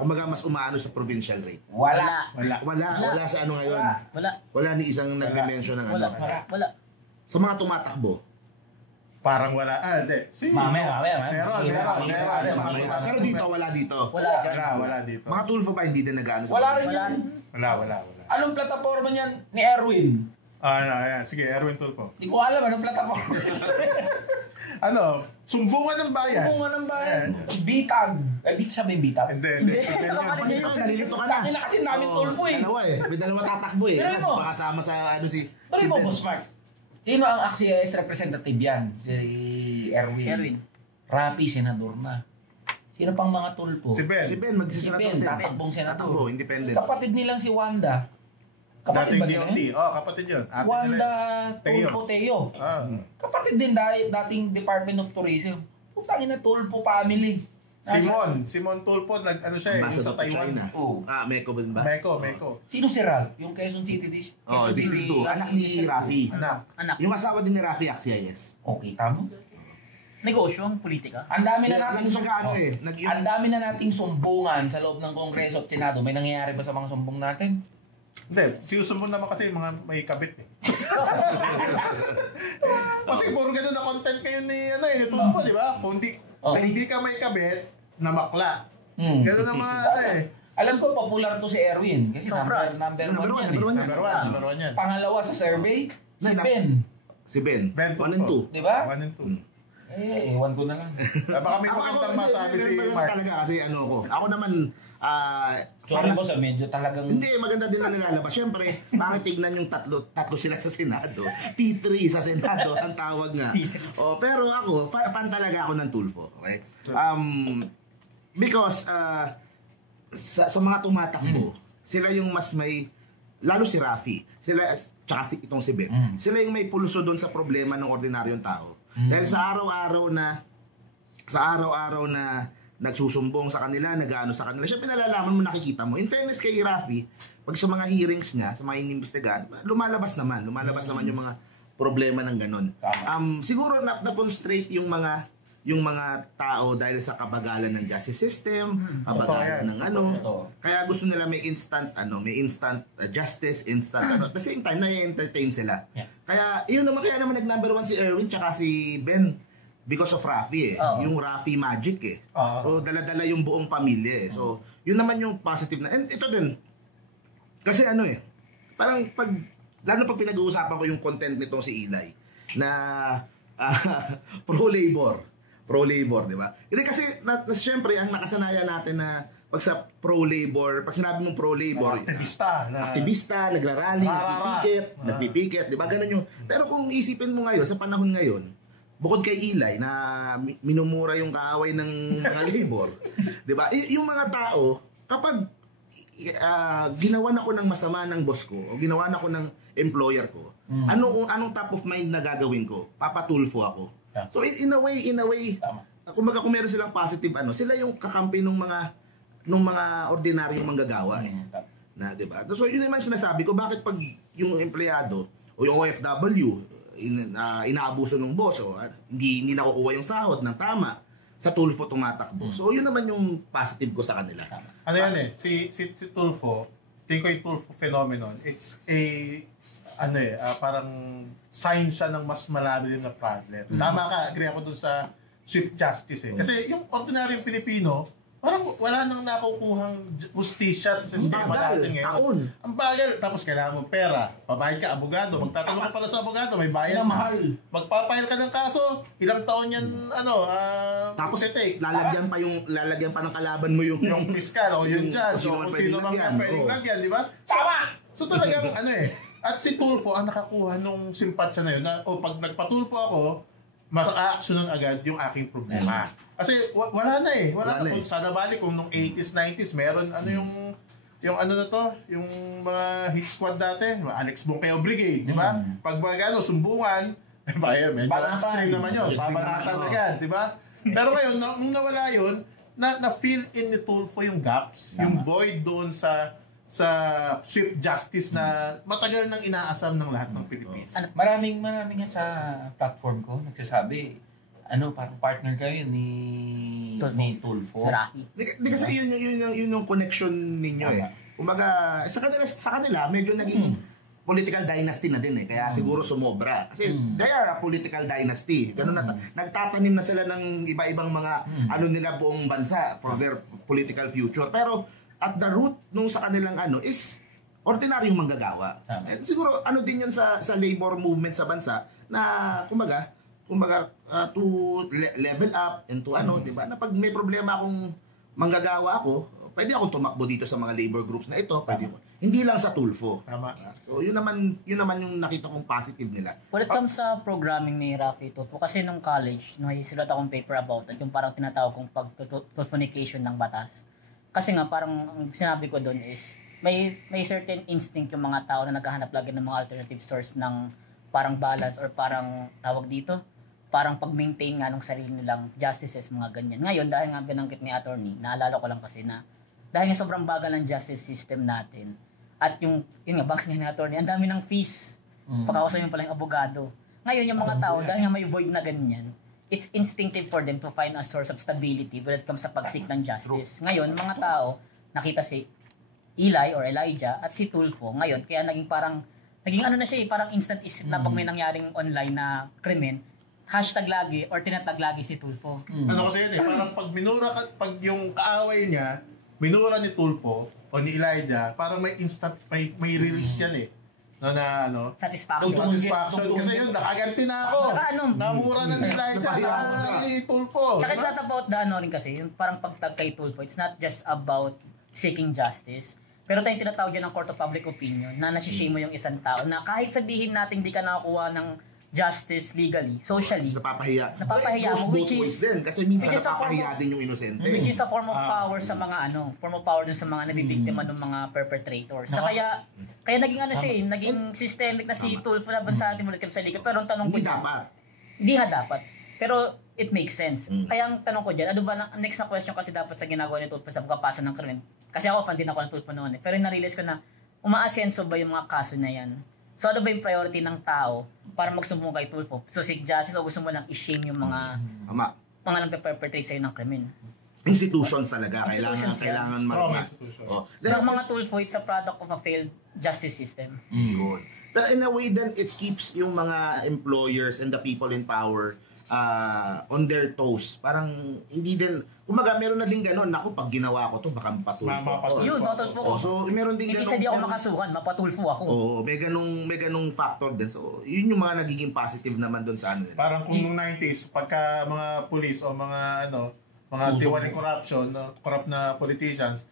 kumbaga mas umaano sa provincial rate? Wala sa ano ngayon? Wala ni isang nagme-mention ng ano. Wala. Sa mga tumatakbo. Parang wala. Hindi. Mamaya. Meron. Pero dito, wala dito. Wala dito. Mga Tulfo ba hindi na nag-ano sa Wala rin Wala. yan. Wala. Anong plataforma niyan ni Erwin? Ayan. Sige, Erwin Tulfo. Di ko alam anong plataforma. Sumbungan ng bayan. Bunga ng bayan. Bitag. Di sabihin bitag. Hindi. Nalilito ka na. Dati na kasi namin Tulfo eh. May dalawa tatakbo eh. Pero mo. Makasama sa ano si... Pero mo, Boss Mark. Sino ang AXIS representative yan? Si Erwin. Rapi, senador na. Sino pang mga Tulfo? Si Ben. Si Ben, magsisenador din. tatakbong senador. Tatakbo, independent. Kapatid nilang si Wanda. Kapatid Dating ba nila DOT. yun? Kapatid yun. Ate Wanda Teo. Tulfo Teo. Kapatid din dating Department of Tourism. Putangin na Tulfo family. Simon Tulfo, ano siya yung sa Taiwan. Oo. Meko ba ba? Meko. Sino si Ralph? Yung Quezon City District 2. Anak ni Rafi. Anak. Yung asawa din ni Rafi, AXIS. Okay, tama. Negosyo, ang politika. Ang dami na nating Ang dami na nating sumbungan sa loob ng Kongreso at Senado. May nangyayari ba sa mga sumbong natin? Hindi, sinusumbong naman kasi yung mga may kabit eh. Kasi puro ganun na content kayo ni Tulfo, di ba? Kung hindi ka may kabit, namakla. Ganun ang mga Alam ko, popular to si Erwin. Kasi number one yan. Pangalawa sa survey, si Ben. Si Ben. 1 and 2. Di ba? 1 and 2. Ewan ko na lang. Baka may magandang masabi si Mark. Talaga kasi ako naman, sorry boss, medyo talagang... Hindi, maganda din na nalalabas. Siyempre, bakit tignan yung tatlo sila sa Senado? P3 sa Senado, ang tawag nga. Pero ako, fan talaga ako ng Tulfo. Okay? Because, sa mga tumatakbo, sila yung mas may, lalo si Rafi, sila, tsaka itong si Ben, sila yung may pulso doon sa problema ng ordinaryong tao. Dahil sa araw-araw na nagsusumbong sa kanila, nag-ano sa kanila, siya pinalalaman mo, nakikita mo. In fairness kay Rafi, pag sa mga hearings niya, sa mga inimbestigahan, lumalabas naman yung mga problema ng ganun. Siguro na-constraint yung mga tao dahil sa kabagalan ng justice system, kabagalan ng kaya gusto nila may instant justice, at the same time na-entertain sila. Kaya naman nag-number 1 si Erwin tsaka si Ben because of Rafi yung Rafi magic so dala-dala yung buong pamilya so yun naman yung positive na, and ito din kasi parang lalo pag pinag-uusapan ko yung content nitong si Eli na pro-labor, di ba? Hindi kasi, siyempre, ang nakasanayan natin na pag sa pro-labor, pag sinabi mong pro-labor, aktivista, nagrarally, nagpipikit, di ba? Ganun yung, pero kung isipin mo ngayon, sa panahon ngayon, bukod kay Eli na minumura yung kaaway ng mga labor, di ba? Yung mga tao, kapag ginawan ako ng masama ng boss ko, o ginawan ako ng employer ko, anong top of mind na gagawin ko? Papatulfo ako. So in a way, kumbaga kung meron silang positive sila yung kakampi ng mga ordinaryong manggagawa na, 'di ba? So yun naman sinasabi ko, bakit pag yung empleyado o yung OFW inaabuso ng boss o hindi nakukuha yung sahod ng tama, sa Tulfo tumatakbo. So yun naman yung positive ko sa kanila. Ano yan si Tulfo, tingin ko yung Tulfo phenomenon, it's parang sign siya ng mas malalim na problem. Tama ka, agree ako dun sa swift justice Kasi yung ordinaryong Pilipino, parang wala nang nakukuhang justisya sa sistema natin ngayon. Ang bagal. Tapos kailangan mo pera. Pabayad ka, abogado. Magtatanong ka pala sa abogado, may bayad. Mahal. Magpapile ka ng kaso, ilang taon yan, tapos lalagyan pa ng kalaban mo yung piskal o yung judge o kung sino mang pwedeng lagyan, di ba? Tama! So talagang At si Tulfo ang nakakuha nung simpatsya na yun na, pag nagpatulpo ako, mas-aactionan agad yung aking problema. Kasi wala na Wala na. Kung sana balik, kung nung 80s, 90s, meron yung yung mga hit squad dati, Alex Bongkeo Brigade, di ba? Pag mga sumbungan, medyo extreme naman yun. Pabanatan agad, di ba? Pero ngayon, nung nawala yun, na-fill in ni Tulfo yung gaps, yung void doon sa swift justice na matagal nang inaasam ng lahat ng Pilipinas. Maraming nga sa platform ko nagsasabi, parang partner kayo ni Tulfo. Di kasi yun yung connection ninyo Umaga, sa kanila medyo naging political dynasty na din kaya siguro sumobra. Kasi they are a political dynasty. Ganun nagtatanim na sila ng iba-ibang mga nila buong bansa for their political future. Pero at the root nung sa kanilang is ordinaryong manggagawa. Siguro din yun sa labor movement sa bansa na kumbaga to level up and to di ba? Na pag may problema akong manggagawa ako, pwede akong tumakbo dito sa mga labor groups na ito, pwede mo. Hindi lang sa Tulfo. Tama. So yun naman yung nakita kong positive nila. When it comes sa programming ni Rafi Tulfo, kasi nung college, nung isulat akong paper about it, yung parang tinatawag kong pag-Tulfonication ng batas. Kasi nga parang ang sinabi ko doon is may certain instinct yung mga tao na naghahanap lagi ng mga alternative source ng parang balance or parang tawag dito, parang pag-maintain nga ng sarili nilang justices, mga ganyan. Ngayon, dahil nga binanggit ni attorney, naalala ko lang kasi na dahil nga sobrang bagal ng justice system natin at yun nga, banggit ni attorney, ang dami ng fees. Pagkakasabi mo pala yung abogado. Ngayon, yung mga tao, dahil nga may void na ganyan, it's instinctive for them to find a source of stability when it comes sa pagsik ng justice. Ngayon, mga tao, nakita si Eli or Elijah at si Tulfo, ngayon, kaya naging na siya parang instant isip na pag may nangyaring online na krimen, hashtag lagi or tinatag lagi si Tulfo. Kasi yun parang pag yung kaaway niya, minura ni Tulfo o ni Elijah, parang may instant, may release yan satisfaction. Kasi yun, nakaganti na ako. Namura na ni Elijah, namura ni Tulfo. Tsaka it's not about rin kasi, yung parang pagtag kay Tulfo, it's not just about seeking justice. Pero tayong tinatawag dyan ng Court of Public Opinion na nasishame mo yung isang tao na kahit sabihin natin di ka nakakuha ng justice legally, socially. Napapahiya mo, which is din, kasi minsan napapahiya din yung inosente. Which is a form of power sa mga form of power dun sa mga nabibiktima ng mga perpetrators. So kaya naging naging systemic na si Tulfo na bansa natin mula sa liga. Pero ang tanong ko hindi nga dapat. Pero it makes sense. Kaya ang tanong ko dyan, ang next na question kasi dapat sa ginagawa ni Tulfo sa pagkapasa ng krimen. Kasi ako, fan din ako ng Tulfo noon Pero na-realize ko na, umaasenso ba yung mga kaso na yan? So ano ba yung priority ng tao para magsumbong kay Tulfo? So seek justice o gusto mo lang i-shame yung mga nagpe-perpetrate sa'yo ng krimen? Institutions talaga. Kailangan marami. Yung mga Tulfo, it's a product of a failed justice system. Yun. But in a way then, it keeps yung mga employers and the people in power on their toes. Parang hindi din, kumaga meron na din gano'n, naku, pag ginawa ko to, baka mapatulfo ako. Yun, mapatulfo ko. So, meron din gano'n. Hindi ako makasukan, mapatulfo ako. Oo, may ganung factor din. So, yun yung mga nagiging positive naman doon sa Parang kung nung 90s, pagka mga police o mga mga tiwaling corruption, corrupt na politicians,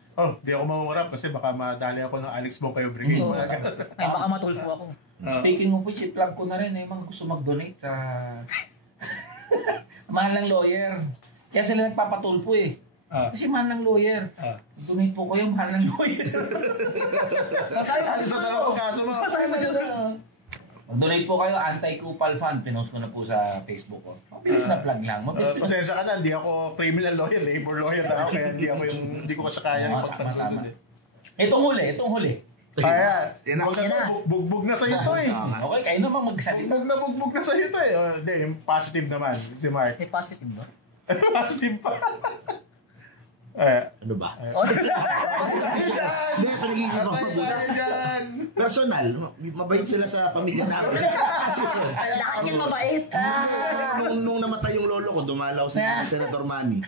di ako mangungurap kasi baka madali ako ng Alex Moncayo Brigade. Oo. Ay, baka matulfo ako. Speaking of which, i-plug ko na rin mga gusto mag-donate sa mahal ng lawyer. Kaya sila nagpapatulpo eh. Kasi mahal ng lawyer. Donate po kayo, mahal ng lawyer. Kasi sa dalawang kaso mo. Donate po kayo, Anti-Kupal Fund. Pinost ko na po sa Facebook ko. Mabilis na plug lang. Pasensya ka na, hindi ako criminal lawyer, labor lawyer na ako, kaya hindi ko kasi kaya yung pagtasunod eh. Itong huli. Kaya, Yan na. bugbog na sa'yo to eh. Okay, kayo naman magsalita. Bugbog na sa'yo to eh. Hindi, yung positive naman, si Mark. May positive ba? Positive pa. Ano ba? Hindi, panag-iisip ako. Dyan. Personal, mabait sila sa pamilya namin. Lahat yan mabait. Nung namatay yung lolo ko, dumalaw si Senator Manny.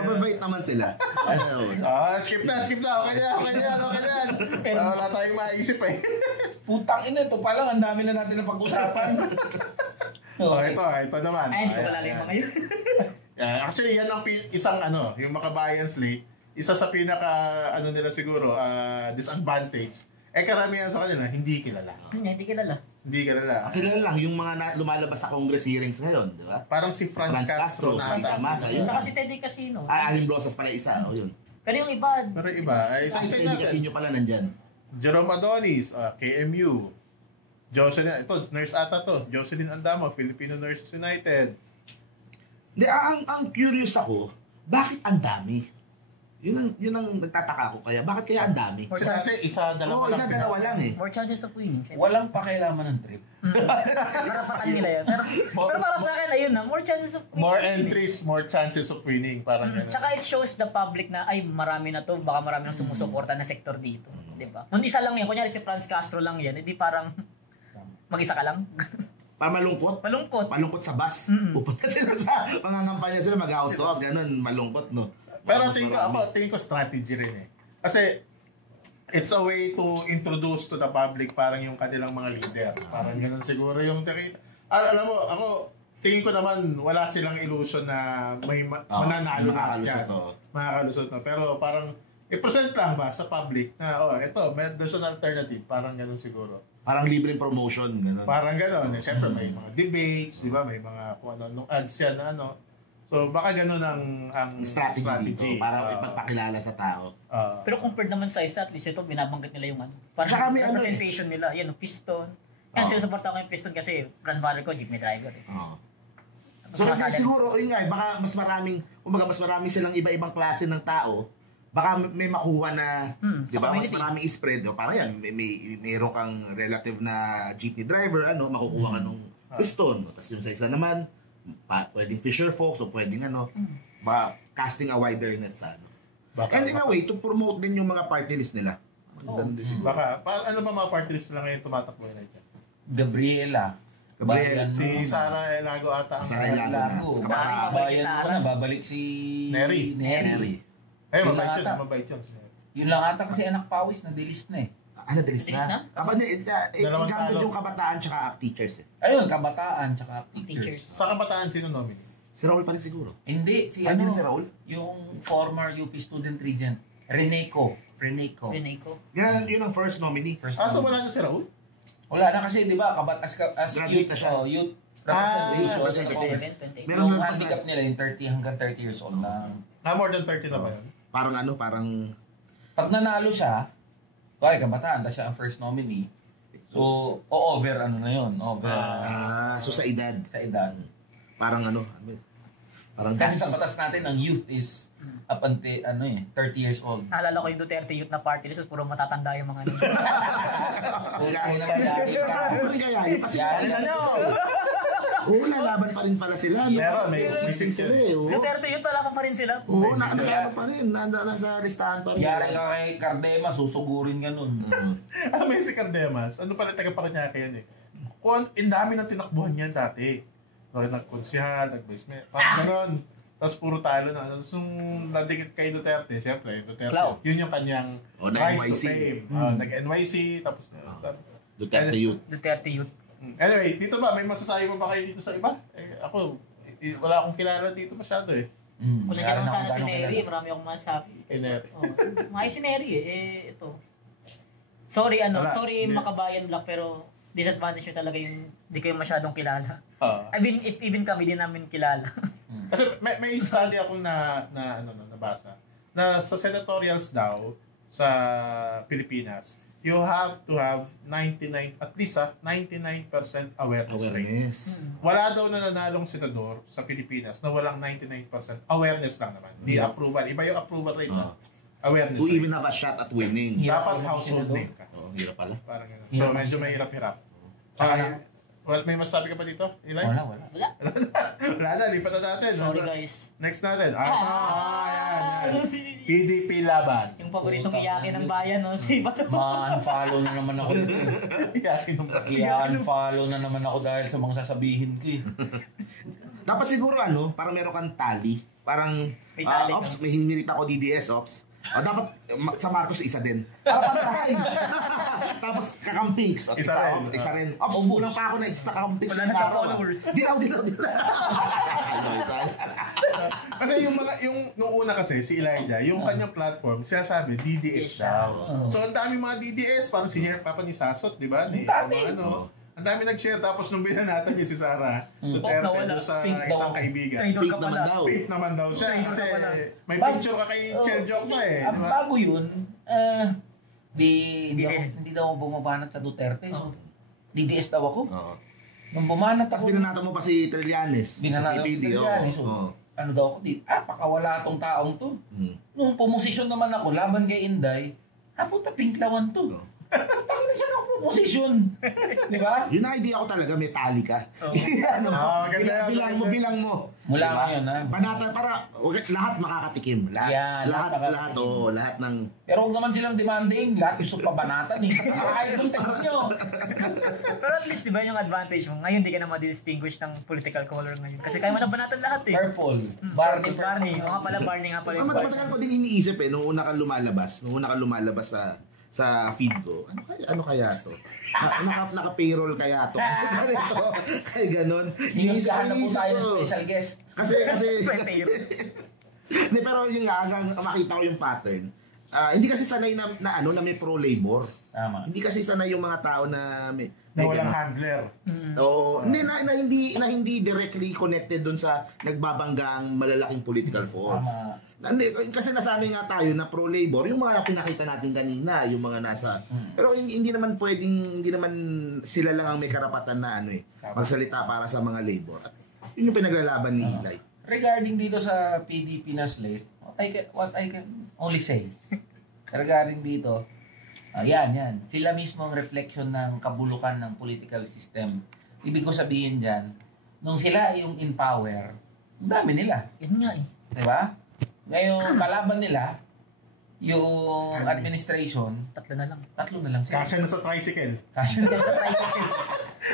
Mabait naman sila. Skip na. Okay na. Wala tayong maisip eh. Putang ina, ito pa lang. Ang dami na natin na pag-usapan. Ito naman. Ay, hindi ko malalim mo kayo. Actually, yan ang isang yung Makabayan Slate, isa sa pinaka nila siguro disadvantage. Karamihan sa kanila hindi kilala. Hindi kilala. Kilala lang yung mga lumalabas sa Congress hearings ngayon, di ba? Parang si Franz Castro na Masa, yun. Saka si Teddy Casino. Alim Rosas pala isa, yun. Pero yung iba, Pero iba, ay Si isa Teddy Casino pala nandyan. Jerome Adonis, KMU. Jocelyn, ito, nurse ata to. Jocelyn Andamo, Filipino Nurses United. Hindi, ang curious ako, bakit ang dami? Yun ang nagtataka ko kaya. Bakit kaya ang dami? Kasi dalawa lang eh. more chances of winning. Walang pakialaman ng trip. Karapatan nila yun. Pero para sa akin, ayun na, more chances of winning. More entries, more chances of winning. Parang ganun. Tsaka it shows the public na, ay, marami na to, baka marami na sumusuporta na sektor dito. Diba? Kung isa lang yan, kunyari si Franz Castro lang yan, hindi parang mag-isa ka lang. Para malungkot? Malungkot sa bus. Pupunta sila sa pangangampanya sila, mag-house to house, ganun, malungkot, no? Pero tingin ko strategy rin eh. Kasi it's a way to introduce to the public parang yung kanilang mga leader. Parang ganun siguro yung alam mo, ako tingin ko naman wala silang illusion na may mananalo na yan. Makakalusot na. Pero parang i-present lang ba sa public na there's an alternative. Parang ganun siguro. Parang libreng promotion, gano'n. Parang gano'n. Siyempre may mga debates, di ba? May mga kung ano, ads yan na So baka gano'n ang strategy dito, para ipagpakilala sa tao. Pero compared naman sa isa, at least ito, binabanggit nila yung parang representation nila. Yan, piston. Yan, sila support ako yung piston kasi grandfather ko, jeepney driver. So siguro, yun nga, baka mas marami silang iba-ibang klase ng tao. Baka may makuha na, di ba, mas maraming spread. Parang yan, mayroon kang relative na jeepney driver, makukuha ka nung piston. Tapos yung sa isa naman, pwedeng fisher folks o pwedeng casting a wider net sa And in a way, to promote din yung mga party list nila. Baka, ano ba mga party list nila ngayon tumatakbo nila dyan? Gabriela. Si Sara Elago ata. Sara Elago. Bayan mo na, babalik si Neri. Mabait yun. Yun lang ata kasi anak pawis na delist na eh. Delist na? Incumbent yung kabataan tsaka teachers eh. Ayun, kabataan tsaka teachers. Sa kabataan, sino nominee? Si Raul pa rin siguro. Hindi, si Raul? Yung former UP student regent, Reneco. Yun ang first nominee. So wala na si Raul? Wala na kasi, di ba, as youth representative. Yung handicap nila, yung 30 hanggang 30 years old lang. More than 30 na ba yun? Parang... Pag nanalo siya, kabataan, siya ang first nominee. So, over na yun. So sa edad. Parang kasi sa batas natin, ang youth is up until 30 years old. Naalala ko yung Duterte youth na party list, puro matatanda yung mga lalaban pa rin pala sila. May sila eh. Duterte youth, wala pa rin sila. Nakakalaban pa rin. Nasa listahan pa rin. Yari ka kay Cardema, susugurin ka nun. May si Cardemas. Ano pala taga-Parañaque yan eh. Kung ang dami ng tinakbuhan yan dati. Nagkonsihal, nag-vice mayor. Parang gano'n. Tapos puro talo na. Tapos nung nadikit kay Duterte, siyempre, yun yung kanyang rise to fame. Nag-NYC, tapos Duterte Youth. Anyway, dito ba? May masasabi mo ba kayo dito sa iba? Ako, wala akong kilala dito masyado eh. Kung nandiyan naman sana si Neri, marami akong masabi. Maayos si Neri ito. Sorry sorry Makabayan Black, pero disadvantage nyo talaga yung di kayo masyadong kilala. I mean, even kami din namin kilala. Kasi may study akong nabasa na sa senatorials daw sa Pilipinas, you have to have 99% awareness rate. Wala daw na nanalong senador sa Pilipinas na walang 99% awareness lang naman. Di approval. Iba yung approval rate na awareness To rate. even have a shot at winning. Dapat household name ka. Hirap pala. Parang ganun. So medyo mahirap-hirap. May masabi ka pa dito, Eli? Wala. Wala na, lipat na natin. Sorry guys. Next natin. Yan. PDP laban. Yung paboritong iyakin ng bayan, no? Si Bato. Ma-unfollow na naman ako. Iyakin ng bayan. I-unfollow na naman ako dahil sa mga sasabihin ko eh. Dapat siguro parang meron kang tally. Parang, May tally ops, may hinirit ako DDS, ops. Dapat sa Marcos isa din. Para pantay. Tapos kakampings. Isa rin. Ops, kulang pa ako na isa sa kakampings. Wala na siya followers. Dilaw. Kasi nung una kasi, si Elijah, yung kanyang platform, sinasabi, DDS daw. So, ang dami mga DDS, parang senior papa ni Sasot, di ba? Ang ang dami nag-share, tapos nung binanatan niya si Sarah Duterte sa isang kaibigan. Trader ka pala. Pink naman daw siya. Trader Kasi ka pala. may picture ka kay Chair Joke pa eh. Ang bago yun, hindi daw ako bumabanat sa Duterte. So, DDS daw ako. Nung bumanat Tapos ako, binanatan mo pa si Trillanes. binanatan sa si CPD. Trillanes. So, ano daw ako, pakawala tong taong to. Nung pumosisyon naman ako, laban kay Inday, puta, pinklawan to. Tangin na siya ng proposition. Di ba? Yun na idea ko talaga, may tally ka. Bilang mo. Mula ngayon, ha? Banata, para lahat makakatikim. Lahat ng... Pero huwag naman silang demanding. Lahat gusto pabanatan eh. Kahit kung tingnan nyo. Pero at least, di ba yung advantage mo? Ngayon, di ka na ma-distinguish ng political color ngayon. Kasi kaya mo na banatan lahat eh. Purple. Barney. Barney. Barney nga pala yung Matagal ko din iniisip nung una kang lumalabas sa feed ko, ano kaya to? Naka-payroll kaya to? Kaya ganon. Iniisip po tayo ng special guest. Kasi pero yung hanggang makita ko yung pattern, hindi kasi sanay na may pro-labor. Tama. Hindi kasi sanay yung mga tao na may walang handler. Oo, na hindi directly connected dun sa nagbabanggaang malalaking political force. Kasi nasanay nga tayo na pro-labor, yung mga pinakita natin kanina, yung mga nasa... Pero hindi naman sila lang ang may karapatan na magsalita para sa mga labor. At yun yung pinaglalaban ni Eli. Regarding dito sa PDP na slate, what I can only say, regarding dito, yan. Sila mismo ang reflection ng kabulukan ng political system. Ibig ko sabihin dyan, nung sila yung in power, ang dami nila. Yan nga eh. Diba? Ngayon, kalaban nila, yung administration, Tatlo na lang. Kasya na sa tricycle. Kasya na sa tricycle.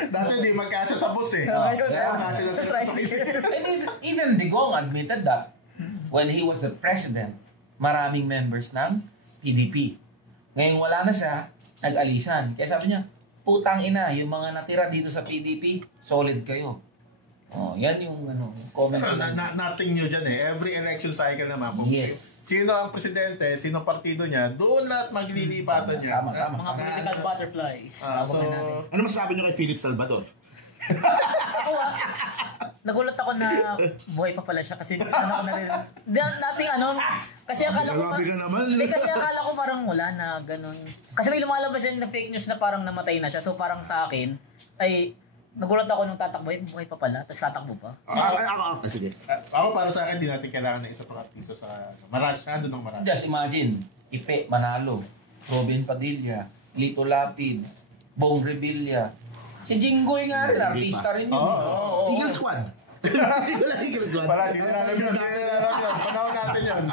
Dati di magkasya sa bus eh. Kasya na sa tricycle. And even Digong admitted that when he was the president, maraming members ng PDP. Ngayon wala na siya, nag-alisan. Kaya sabi niya, putang ina, yung mga natira dito sa PDP, solid kayo. Yan yung comment ko. Nothing new dyan eh. Every election cycle naman. Yes. Sino ang presidente, sino partido niya, doon lahat maglilipatan niya. Tama. Mga political butterflies. Ano masasabi niyo kay Philip Salvador? Ako nagulat ako na buhay pa pala siya kasi ano ko na rin. Kasi akala ko parang wala na ganun. Kasi may lumalabas din na fake news na parang namatay na siya. So parang sa akin ay nagulat ako nung tatakbo, buhay pa pala, tapos tatakbo pa. Sige. Ako para sa akin, di natin kailangan ng isa pang artista sa Marash. Ando ng Marash. Just imagine, Ife Manalo, Robin Padilla, Lito Lapid, Bong Revilla. Si Jinggoy nga rin, artista rin yun. Eagle Squad. Eagle Squad. Wala, di nila alam yun. Panahon natin yun.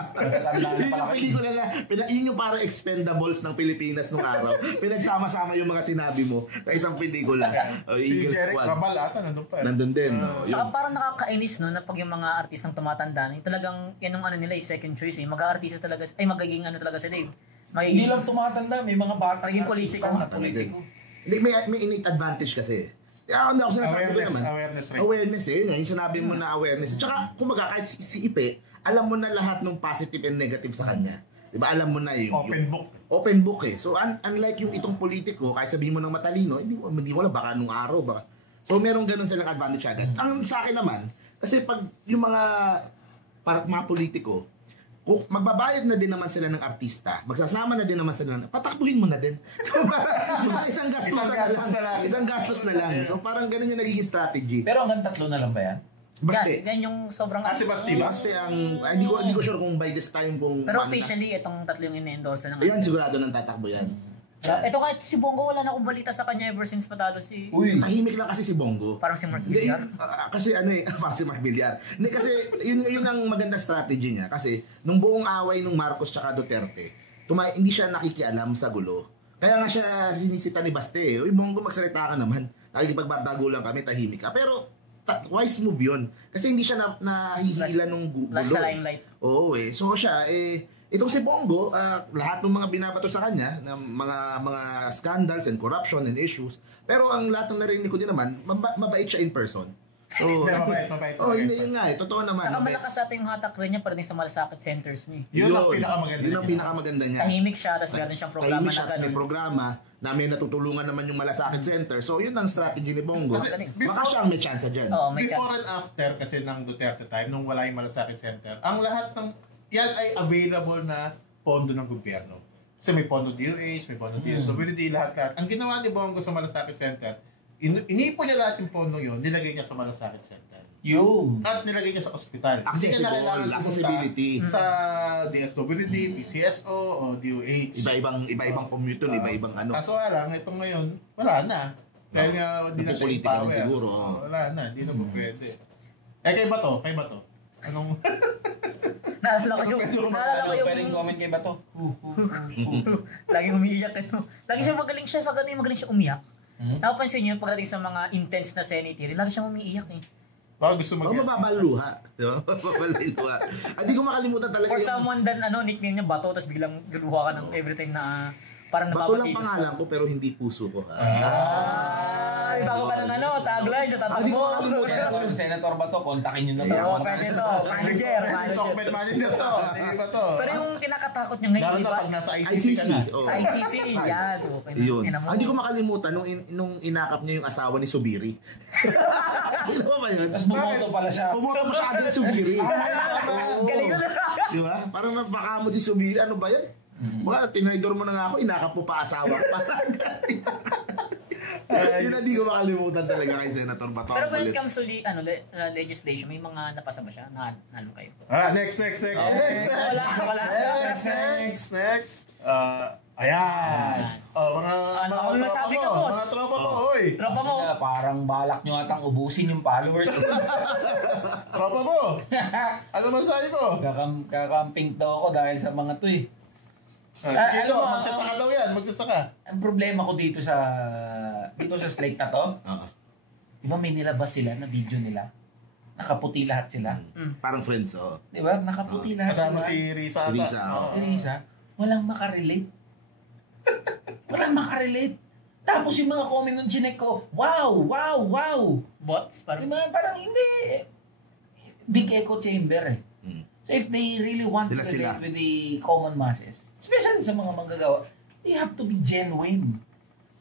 Yun yung pelikula na, yun yung parang expendables ng Pilipinas nung araw. Pinagsama-sama yung mga sinabi mo sa isang pelikula. Si Eagle Jeric Squad. Rabal ata, nandun pa. Nandun din. Saka parang nakakainis no, na pag yung mga artistang tumatanda na, talagang yan yung nila, second choice eh. Mag-aartista talaga, magiging talaga sila eh. Hindi lang tumatanda, may mga bata. Magiging politiko. Hindi, may innate advantage kasi. Ako sinasabi ko naman. Awareness. Yun nga. Yung sinabi mo na awareness. Tsaka, kumaga, kahit si Ipe, alam mo na lahat ng positive and negative sa kanya. Diba? Alam mo na yung... Open book eh. So, unlike yung itong politiko, kahit sabihin mo ng matalino, hindi mo na baka nung araw, baka. So, meron ganun silang advantage agad. Ang sa akin naman, kasi pag yung mga politiko, kung magbabayad na din naman sila ng artista, magsasama na din naman sila, patakbuhin mo na din. Isang gastos na lang. So, parang ganun yung nagiging strategy. Pero hanggang 3 na lang ba yan? Baste. Yan yung sobrang... Si Basti ba? Baste ang... Hindi ko sure kung by this time kung... Pero officially, itong 3 yung ine-endorse na Ayan, sigurado nang tatakbo yan. Ito kahit si Bongo, wala na akong balita sa kanya ever since patalo si... Uy, tahimik lang kasi si Bongo. Parang si Mark Villar. Kasi parang si Mark Villar. Hindi, kasi yun ang maganda strategy niya. Kasi nung buong away nung Marcos tsaka Duterte, hindi siya nakikialam sa gulo. Kaya nga siya sinisita ni Baste. Uy, Bongo, magsalita ka naman. Nakikipagbardago lang kami, tahimik ka. Pero wise move yun. Kasi hindi siya nahihila nung gulo. Flash sa limelight. Oo eh. So siya, itong si Bongo, lahat ng mga binabato sa kanya, ng mga scandals and corruption and issues, pero ang lahat ng narinig ko din naman, mabait siya in person. So, mabait. Hindi yun nga eh. Totoo naman. Saka malakas sa ating hatak rin niya para din sa malasakit centers niya. Yun ang pinakamaganda niya. Yun ang pinakamaganda niya. Tahimik siya, tapos meron siyang programa Tahimik na siya, gano'n. may programa na may natutulungan naman yung malasakit center. So, yun ang strategy ni Bongo. Kasi Baka siyang may chance dyan. Oo, may Before and after kasi ng Duterte time, nung wala yung malasakit center, ang lahat ng yan ay available na pondo ng gobyerno. Kasi may pondo DOH, may pondo DSWD, lahat. Ang ginawa ni Bongo sa malasakit center, inipon niya lahat yung pondo yun, nilagay niya sa malasakit center. Yun. At nilagay niya sa ospital. Accessibility. Sa DSWD, PCSO, o DOH. Iba-ibang commute yun, iba-ibang ano. Kaso lang, itong ngayon, wala na. Dahil nga, hindi na siya Politika rin empower. siguro. Wala na, hindi na po pwede. Kay Bato? Anong... Naalala ko yung... Pwedeng comment kay Bato. Laging umiiyak ito. Lagi siya magaling siya umiyak. Napapansin niyo pagdating sa mga intense na senate, lagi siyang umiiyak eh. Gusto mababal luha. Mababal luha. Hindi ko makalimutan talaga. For someone nickname niya Bato, tapos biglang galuha ka ng every time na parang Bato lang nababatilos pangalan ko pero hindi puso ko. Ay, bago ka ng tagline sa tatakbo. Senator Bato, kontakin nyo na ba? Oo, pwede to. Manager. Software manager to. Hindi ba to? Pero yung kinakatakot niya ngayon, Lalo di na ba? pag nasa ICC ka na. Sa ICC, yan. Yun. Hindi ko makalimutan nung inakap niya yung asawa ni Subiri. Ano ba yun? Tapos bumoto pala siya. Bumoto pa siya agad Subiri. Galing na. Di ba? Parang napakamot si Subiri. Ano ba yan? Baka tinaydor mo na nga ako, inakap mo pa asawa. Parang yun na di ko makalimutan talaga kay Senator Bato. Pero when it comes to legislation, may mga napasa ba siya? Nalo kayo? Next. Wala. Next. Ayan. Mga tropa mo, oy. Tropa mo. Parang balak nyo atang ubusin yung followers. Tropa mo. Ano masabi mo? Kakamping daw ako dahil sa mga to eh. Sige mo, magsasaka daw yan, magsasaka. Ang problema ko dito sa slate na to, di ba may nilabas sila na video nila? Nakaputi lahat sila. Parang friends, Di ba? Nakaputi lahat Kasama sila. si Risa. Si Risa, walang makarelate. Walang makarelate. Tapos yung mga comment ng chinek ko, wow. Bots? Parang Parang hindi. Big echo chamber eh. So if they really want to relate with the common masses, especially sa mga manggagawa, they have to be genuine.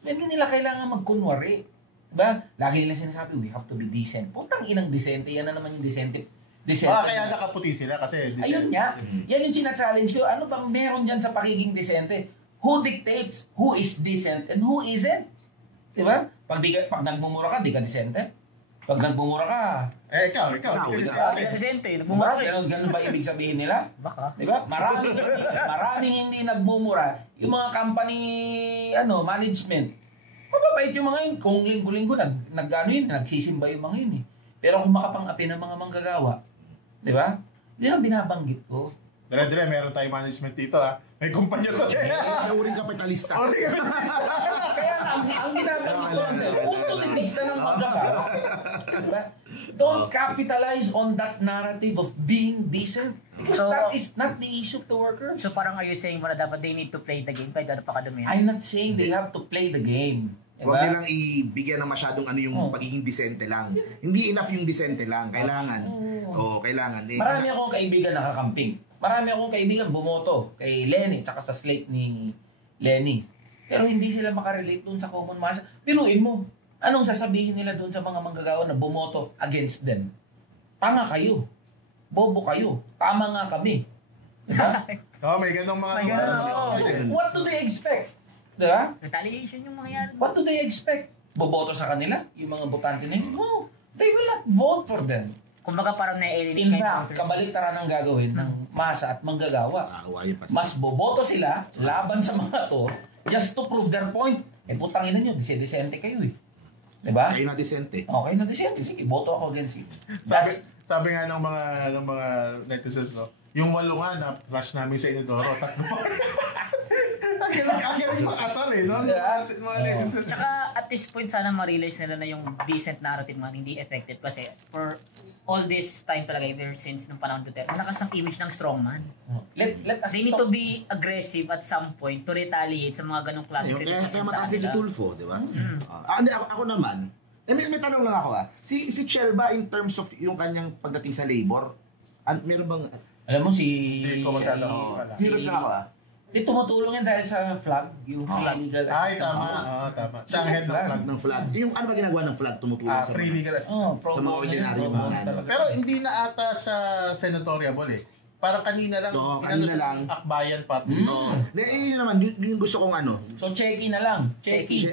Hindi nila kailangan magkunwari. Diba? Lagi nila sinasabi, we have to be decent. Putang inang decente, yan na naman yung decente. Kaya nakaputi sila kasi decent. Ayun nga. Yan yung sina-challenge ko. Ano bang meron dyan sa pagiging decente? Who dictates who is decent and who isn't? Diba? Pag nagmumura ka, di ka decente. Pag nagmumura ka, ikaw. decente. Nagmumura kayo. Ganun ba ibig sabihin nila? Baka. Diba? Maraming hindi nagmumura. Yung mga company, management. Mababait yung mga yun. Kung linggo-linggo, nagsisimba yung mga yun eh. Pero kung makapang-api ng mga manggagawa, diba? Hindi lang binabanggit ko. Dire, meron tayong management dito May kumpanya to. Nauring kapitalista. Kaya ang binabanggit ko kasi, ultimista ng manggagawa. Diba? Don't capitalize on that narrative of being decent. Because that is not the issue of the workers. So parang are you saying mo na dapat they need to play the game kahit ano pa kadumi? I'm not saying they have to play the game. Huwag nilang ibigyan ng masyadong ano yung pagiging disente lang. Hindi enough yung disente lang. Kailangan. Kailangan. Marami akong kaibigan nakakamping. Marami akong kaibigan bumoto kay Lenny tsaka sa slate ni Lenny. Pero hindi sila makarelate doon sa common mass. Pinuin mo. Anong sasabihin nila doon sa mga manggagawa na bumoto against them? Tanga kayo. Bobo kayo. Tama nga kami. Diba? May ganong mga... So, what do they expect? Diba? Retaliation yung mangyayari. What do they expect? Boboto sa kanila? Yung mga botante na yun? No. They will not vote for them. Kumbaga parang na-alienate. In fact, kabaliktaran ang gagawin ng masa at manggagawa. Mas boboto sila laban sa mga to just to prove their point. Putangin na nyo, disente kayo eh. Diba? Kayo na disente. Okay na disente. Sige, boto ako against it. Sabi nga ng mga netizens, no? Yung 8 nga na rush namin sa Inodoro, 3 pa. Ang galing makasal eh, no? Mga netizens. Tsaka at this point, sana ma-realize nila na yung decent narrative nga hindi effective kasi for all this time talaga, ever since nung panahon Duterte, nakas ang image ng strongman. Let us They need to be aggressive at some point to retaliate sa mga ganong klase criticism sa kanila. Kaya si Tulfo, di ba? Ako naman, may tanong lang ako Si Chel ba in terms of yung kanyang pagdating sa labor, meron bang... Alam mo Serious na ako tumutulong yan dahil sa flag, yung free legal assistance. Tama. Sa head ng flag. Ng flag. Yung ano ba ginagawa ng flag tumutulong sa free legal assistance. sa mga ordinaryo mga Pero hindi na ata sa senatorial Parang kanina lang. Kanina lang. Akbayan party. Yun naman, yung gusto kong ano. So, checky na lang. Checky.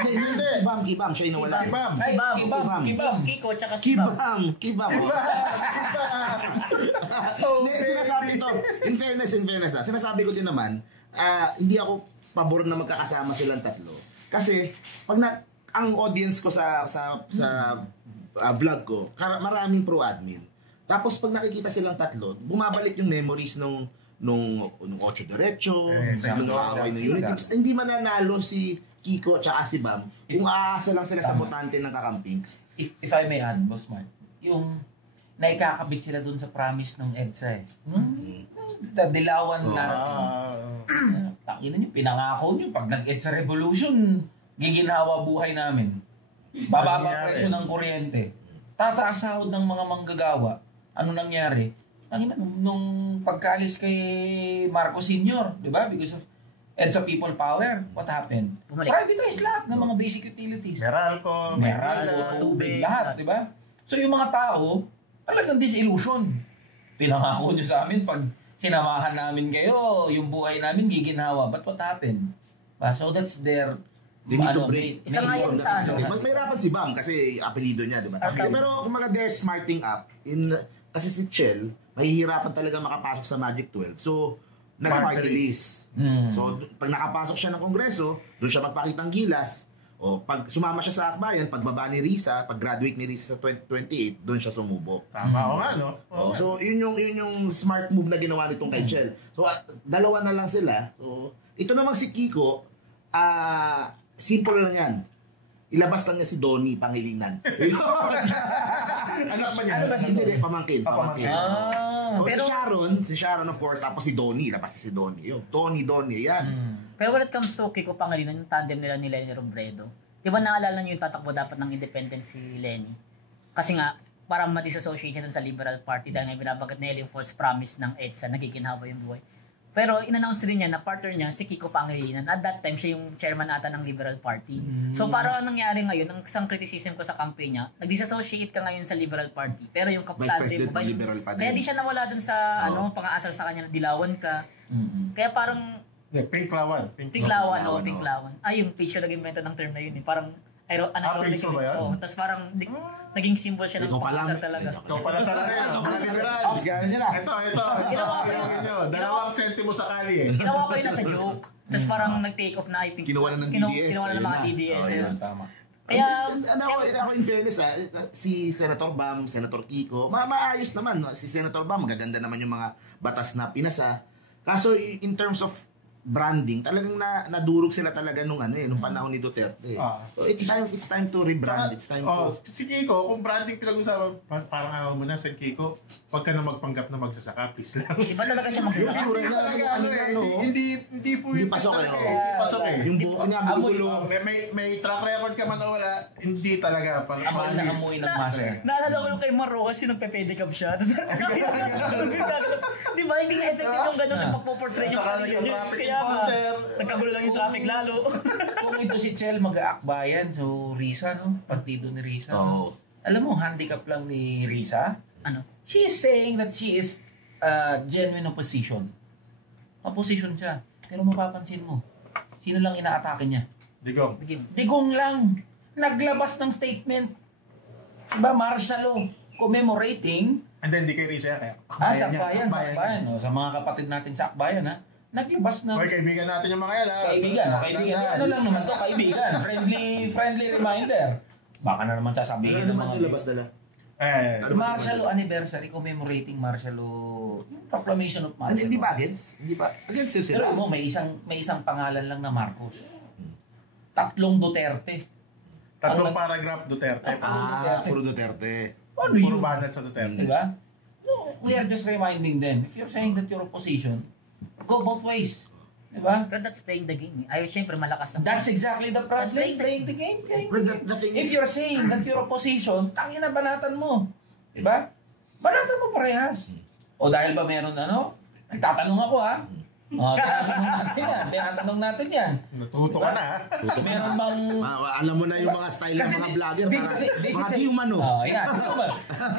Hindi. Kibam. Siya inawala. Kibam. Kiko, tsaka si Bam. Kibam. Hindi, sinasabi ito. In fairness sinasabi ko din naman, hindi ako pabor na magkakasama silang tatlo. Kasi, pag ang audience ko sa vlog ko, maraming pro-admin. Tapos pag nakikita silang tatlo, bumabalik yung memories nung Ocho Derecho, nung kaaway ng Unity. Hindi mananalo si Kiko at si Bam kung aasa lang sila sa botante ng kakampings. If I may add, Boss Mark, yung naikakabit sila dun sa promise ng EDSA dilawan na takinan nyo, pinangako nyo, pag nag-EDSA Revolution, giginhawa buhay namin. Bababa presyo ng kuryente. Tataas sahod ng mga manggagawa. Ano nangyari? Nung pagkaalis kay Marcos Sr., di ba? Because of EDSA People Power, what happened? Privatize lahat ng mga basic utilities. Meralco, tubig, lahat, di ba? So yung mga tao, talagang disillusion. Pinangako nyo sa amin, pag sinamahan namin kayo, yung buhay namin giginhawa. But what happened? So that's their... They need to break. Isa nga yun sa ano. Mahirapan si Bam kasi apelido niya, di ba? Okay. Pero kung they're smarting up, kasi si Chel, mahihirapan talaga makapasok sa Magic 12. So, nag-party list. So, pag nakapasok siya ng Kongreso, doon siya magpakitang gilas. O pag sumama siya sa akbayan, pagbaba ni Risa, pag-graduate ni Risa sa 2028, doon siya sumubok. Tama nga, no? So, yun yung smart move na ginawa nitong kay Chel. So, dalawa na lang sila. So, ito namang si Kiko, simple lang yan. Ilabas lang niya si Donnie Pangilinan. Ano ba si Donnie? Pamangkin. Pero Si Sharon of course, tapos si Donnie, labas si Donnie. Yung Donnie, yan. Pero when it comes to Kiko Pangilinan, yung tandem nila ni Lenny Robredo, di ba naalala niyo yung tatakbo dapat ng independent si Lenny? Kasi nga, parang ma-disassociate siya dun sa Liberal Party dahil nga binabagat nila yung false promise ng EDSA, nagiginhawa yung buhay. Pero in-announce rin niya na partner niya si Kiko Pangilinan. At that time, siya yung chairman ata ng Liberal Party. So parang anong nangyari ngayon, ang isang criticism ko sa campaign niya, nag-disassociate ka ngayon sa Liberal Party. Pero yung kapatid mo, kaya di siya nawala dun sa pang-aasal sa kanya na dilawan ka. Kaya parang... Pinklawan. Pinklawan. Ay, yung page ko nag-invento ng term na yun. Parang page mo ba yan? Tapos parang naging symbol siya ng pang-aasal talaga. Ikaw pala sa laki. Ops, gano'n niya na. Ito. Dalawang sentimo sa kali Ginawa ko yun na sa joke. Tapos parang nag-take off na ay kinuha na ng DDS. Kinuha na ng mga DDS. Tama. Kaya, ako in fairness si Senator Bam, Senator Kiko, maayos naman. Si Senator Bam, magaganda naman yung mga batas na pinasa. Kaso in terms of branding, talagang nadurog sila talaga nung nung panahon ni Duterte. So it's time to rebrand. It's time to... Si Kiko, kung branding pinag-usapan, parang ayaw mo na, si Kiko, wag ka na magpanggap na magsasaka, please lang. Iba talaga siya magsasaka. Hindi pasok eh. Hindi pasok eh. Yung buko niya, gulo. May track record ka man o wala, hindi talaga. Amoy na amoy ng master. Naalala ko yung kay Maro kasi nung pepedicab siya. Di ba, hindi nga effective yung gano'n na magpo-portray yung sarili. Kaya nagkagulo lang yung traffic lalo. Kung ito si Chel mag-aakbayan, so Risa, no? Partido ni Risa. Oo. Alam mo, handicap lang ni Risa. Ano? She is saying that she is genuine opposition. Opposition siya. Pero mapapansin mo, sino lang inaatake niya? Digong lang. Naglabas ng statement. Diba, Marshalo, commemorating. And then, di kay Risa kaya. Sa Akbayan. O, sa mga kapatid natin sa Akbayan, ha? Naglabas na. Hoy, kaibigan natin yung mga yan, ha? Kaibigan. Ano lang naman to, kaibigan. Friendly reminder. Baka na naman sasabihin ng mga... nilabas nila? Marshalo anniversary commemorating Marshalo proclamation of Marshalo. Hindi ba against? Hindi ba? Against sila? Pero mo, may isang pangalan lang na Marcos. 3 Duterte. 3 paragraph Duterte. Puro Duterte. Ano Puro yun? banat sa Duterte. Diba? No, we are just reminding them. If you're saying that you're opposition, go both ways. Diba? Pero that's playing the game. Ay, syempre malakas ang... That's exactly the problem. Playing the game. If you're saying that you're opposition, tangin na banatan mo. Diba? Banatan mo parehas. O dahil ba meron nagtatanong ako ha? Tinatanong natin yan. Natuto ka na ha? Meron bang... alam mo na yung mga style ng mga vlogger. Mga human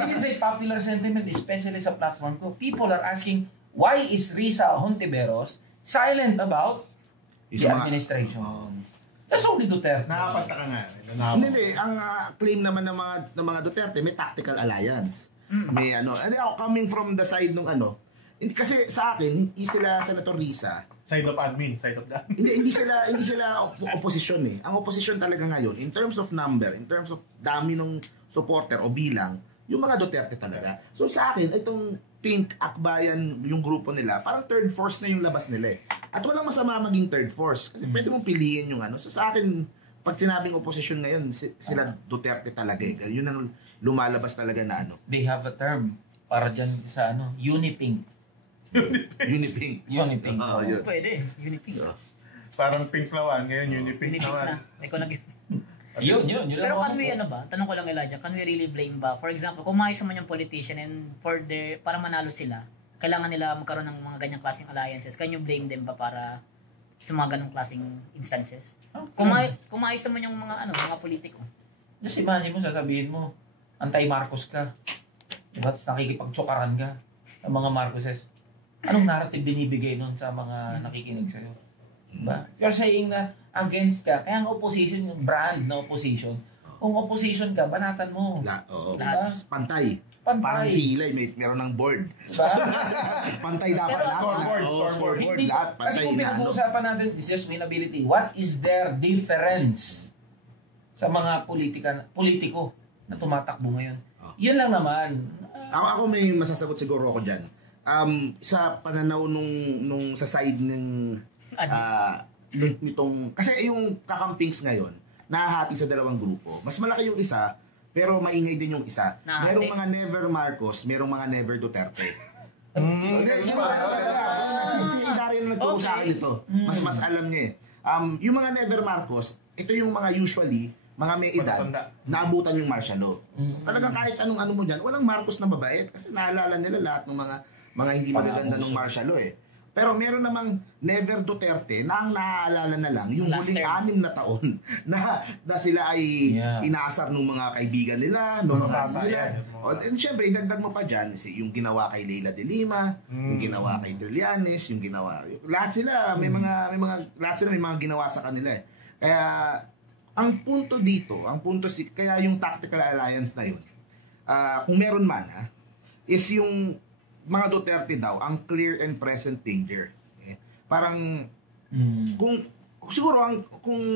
This is a popular sentiment, especially sa platform ko. People are asking, why is Risa Hontiveros silent about the administration? That's only Duterte. Nakapagtaka nga. Hindi. Ang claim naman ng mga Duterte, may tactical alliance. May coming from the side ng kasi sa akin, hindi sila Senator Risa. Side of admin, side of that. hindi sila opposition eh. Ang opposition talaga ngayon, in terms of number, in terms of dami ng supporter o bilang, yung mga Duterte talaga. So sa akin, itong Pink, Akbayan, yung grupo nila, parang third force na yung labas nila eh. At walang masama maging third force. Kasi pwede mong piliin yung So sa akin, pag tinabing opposition ngayon, sila Duterte talaga eh. Yun ang lumalabas talaga na They have a term para dyan sa Unipink. Unipink. Unipink. Pwede, Unipink. Parang pink lawan, ngayon Unipink naman. Yun. Pero can we tanong ko lang Elijah, can we really blame ba? For example, kung maayos naman yung politician and para manalo sila, kailangan nila magkaroon ng mga ganyang klaseng alliances. Can you blame them ba para sa mga ganong klaseng instances? Kung maayos naman yung mga politiko. Just imagine mo, sasabihin mo, anti-Marcos ka. Diba? Tapos nakikipagtsokaran ka sa mga Marcoses. Anong narrative binibigay nun sa mga nakikinig sa'yo? Diba? You're saying na against ka, kaya ang opposition, yung brand na opposition, kung opposition ka, banatan mo. Diba? Pantay. Parang sila, meron ng board. Diba? Pantay dapat lahat. Scoreboard, lahat. Kasi kung pinag-uusapan natin, is just winnability. What is their difference sa mga politiko na tumatakbo ngayon? Yun lang naman. Ako may masasagot siguro ako dyan. Sa pananaw nung sa side ng nitong kasi yung kakampings ngayon nahahati sa dalawang grupo. Mas malaki yung isa pero maingay din yung isa. Merong mga never Marcos, merong mga never Duterte. Si Daryl nagturo sa akin ito. Mas alam niya eh. Yung mga never Marcos, ito yung mga usually mga may edad, naabutan yung martial law. Talagang kahit anong mo dyan, walang Marcos na mabait kasi naalala nila lahat ng mga hindi magaganda ng martial law eh. Pero meron namang never Duterte na ang naaalala na lang yung huling 6 na taon na sila ay inaasar ng mga kaibigan nila, ng mga nila. And syempre, idagdag mo pa dyan, yung ginawa kay Leila de Lima, yung ginawa kay Trillanes, yung ginawa, lahat sila may mga ginawa sa kanila eh. Kaya ang punto dito, kaya yung tactical alliance na yun, kung meron man is yung mga Duterte daw, ang clear and present danger. Parang, kung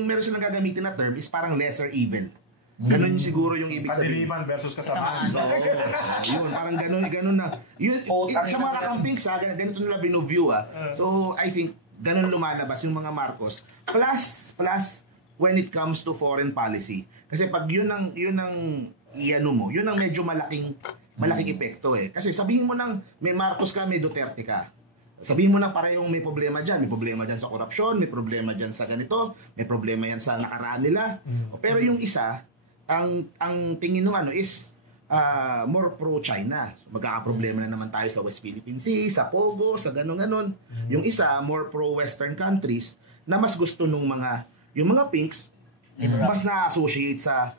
meron silang gagamitin na term, is parang lesser evil. Ganon siguro yung ibig sabihin. Kadiliman versus kasamaan. Yun, parang ganon na. Yun, sa mga kakampings, ganito nila binuview. So, I think, ganun lumalabas yung mga Marcos. Plus, when it comes to foreign policy. Kasi pag yun ang iano mo, yun ang medyo malaking epekto eh. Kasi sabihin mo nang may Marcos ka, may Duterte ka. Sabihin mo na parehong may problema dyan. May problema dyan sa korupsyon, may problema dyan sa ganito, may problema yan sa nakaraan nila. Pero yung isa, ang tingin nung is more pro-China. So, magkakaproblema na naman tayo sa West Philippine Sea, sa Pogo, sa ganon-ganon. Yung isa, more pro-Western countries na mas gusto nung yung mga pinks, mas na-associate sa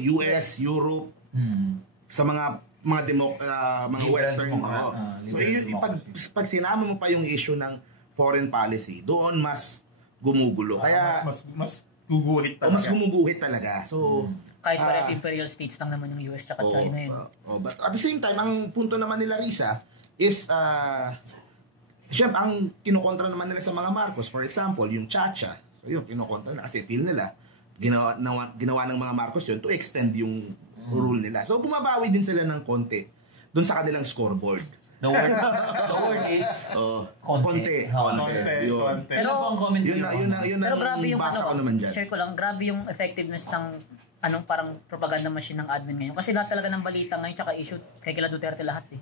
US, Europe, sa mga Western. So, pag sinama mo pa yung issue ng foreign policy, doon mas gumugulo. Kaya, mas guguhit talaga. Mas gumuguhit talaga. So, kahit para sa imperial states lang naman yung US tsaka China yun. But at the same time, ang punto naman nila Risa is, siyempre, ang kinukontra naman nila sa mga Marcos, for example, yung Chacha. So yun, kinukontra na kasi feel nila, ginawa ng mga Marcos yun to extend yung rule nila. So bumabawi din sila ng konti dun sa kanilang scoreboard. The word is konti. Pero ang comment yun pero grabe yung basa ko naman dyan. Share ko lang, grabe yung effectiveness ng parang propaganda machine ng admin ngayon. Kasi lahat talaga ng balita ngayon tsaka issue kay kila Duterte lahat eh.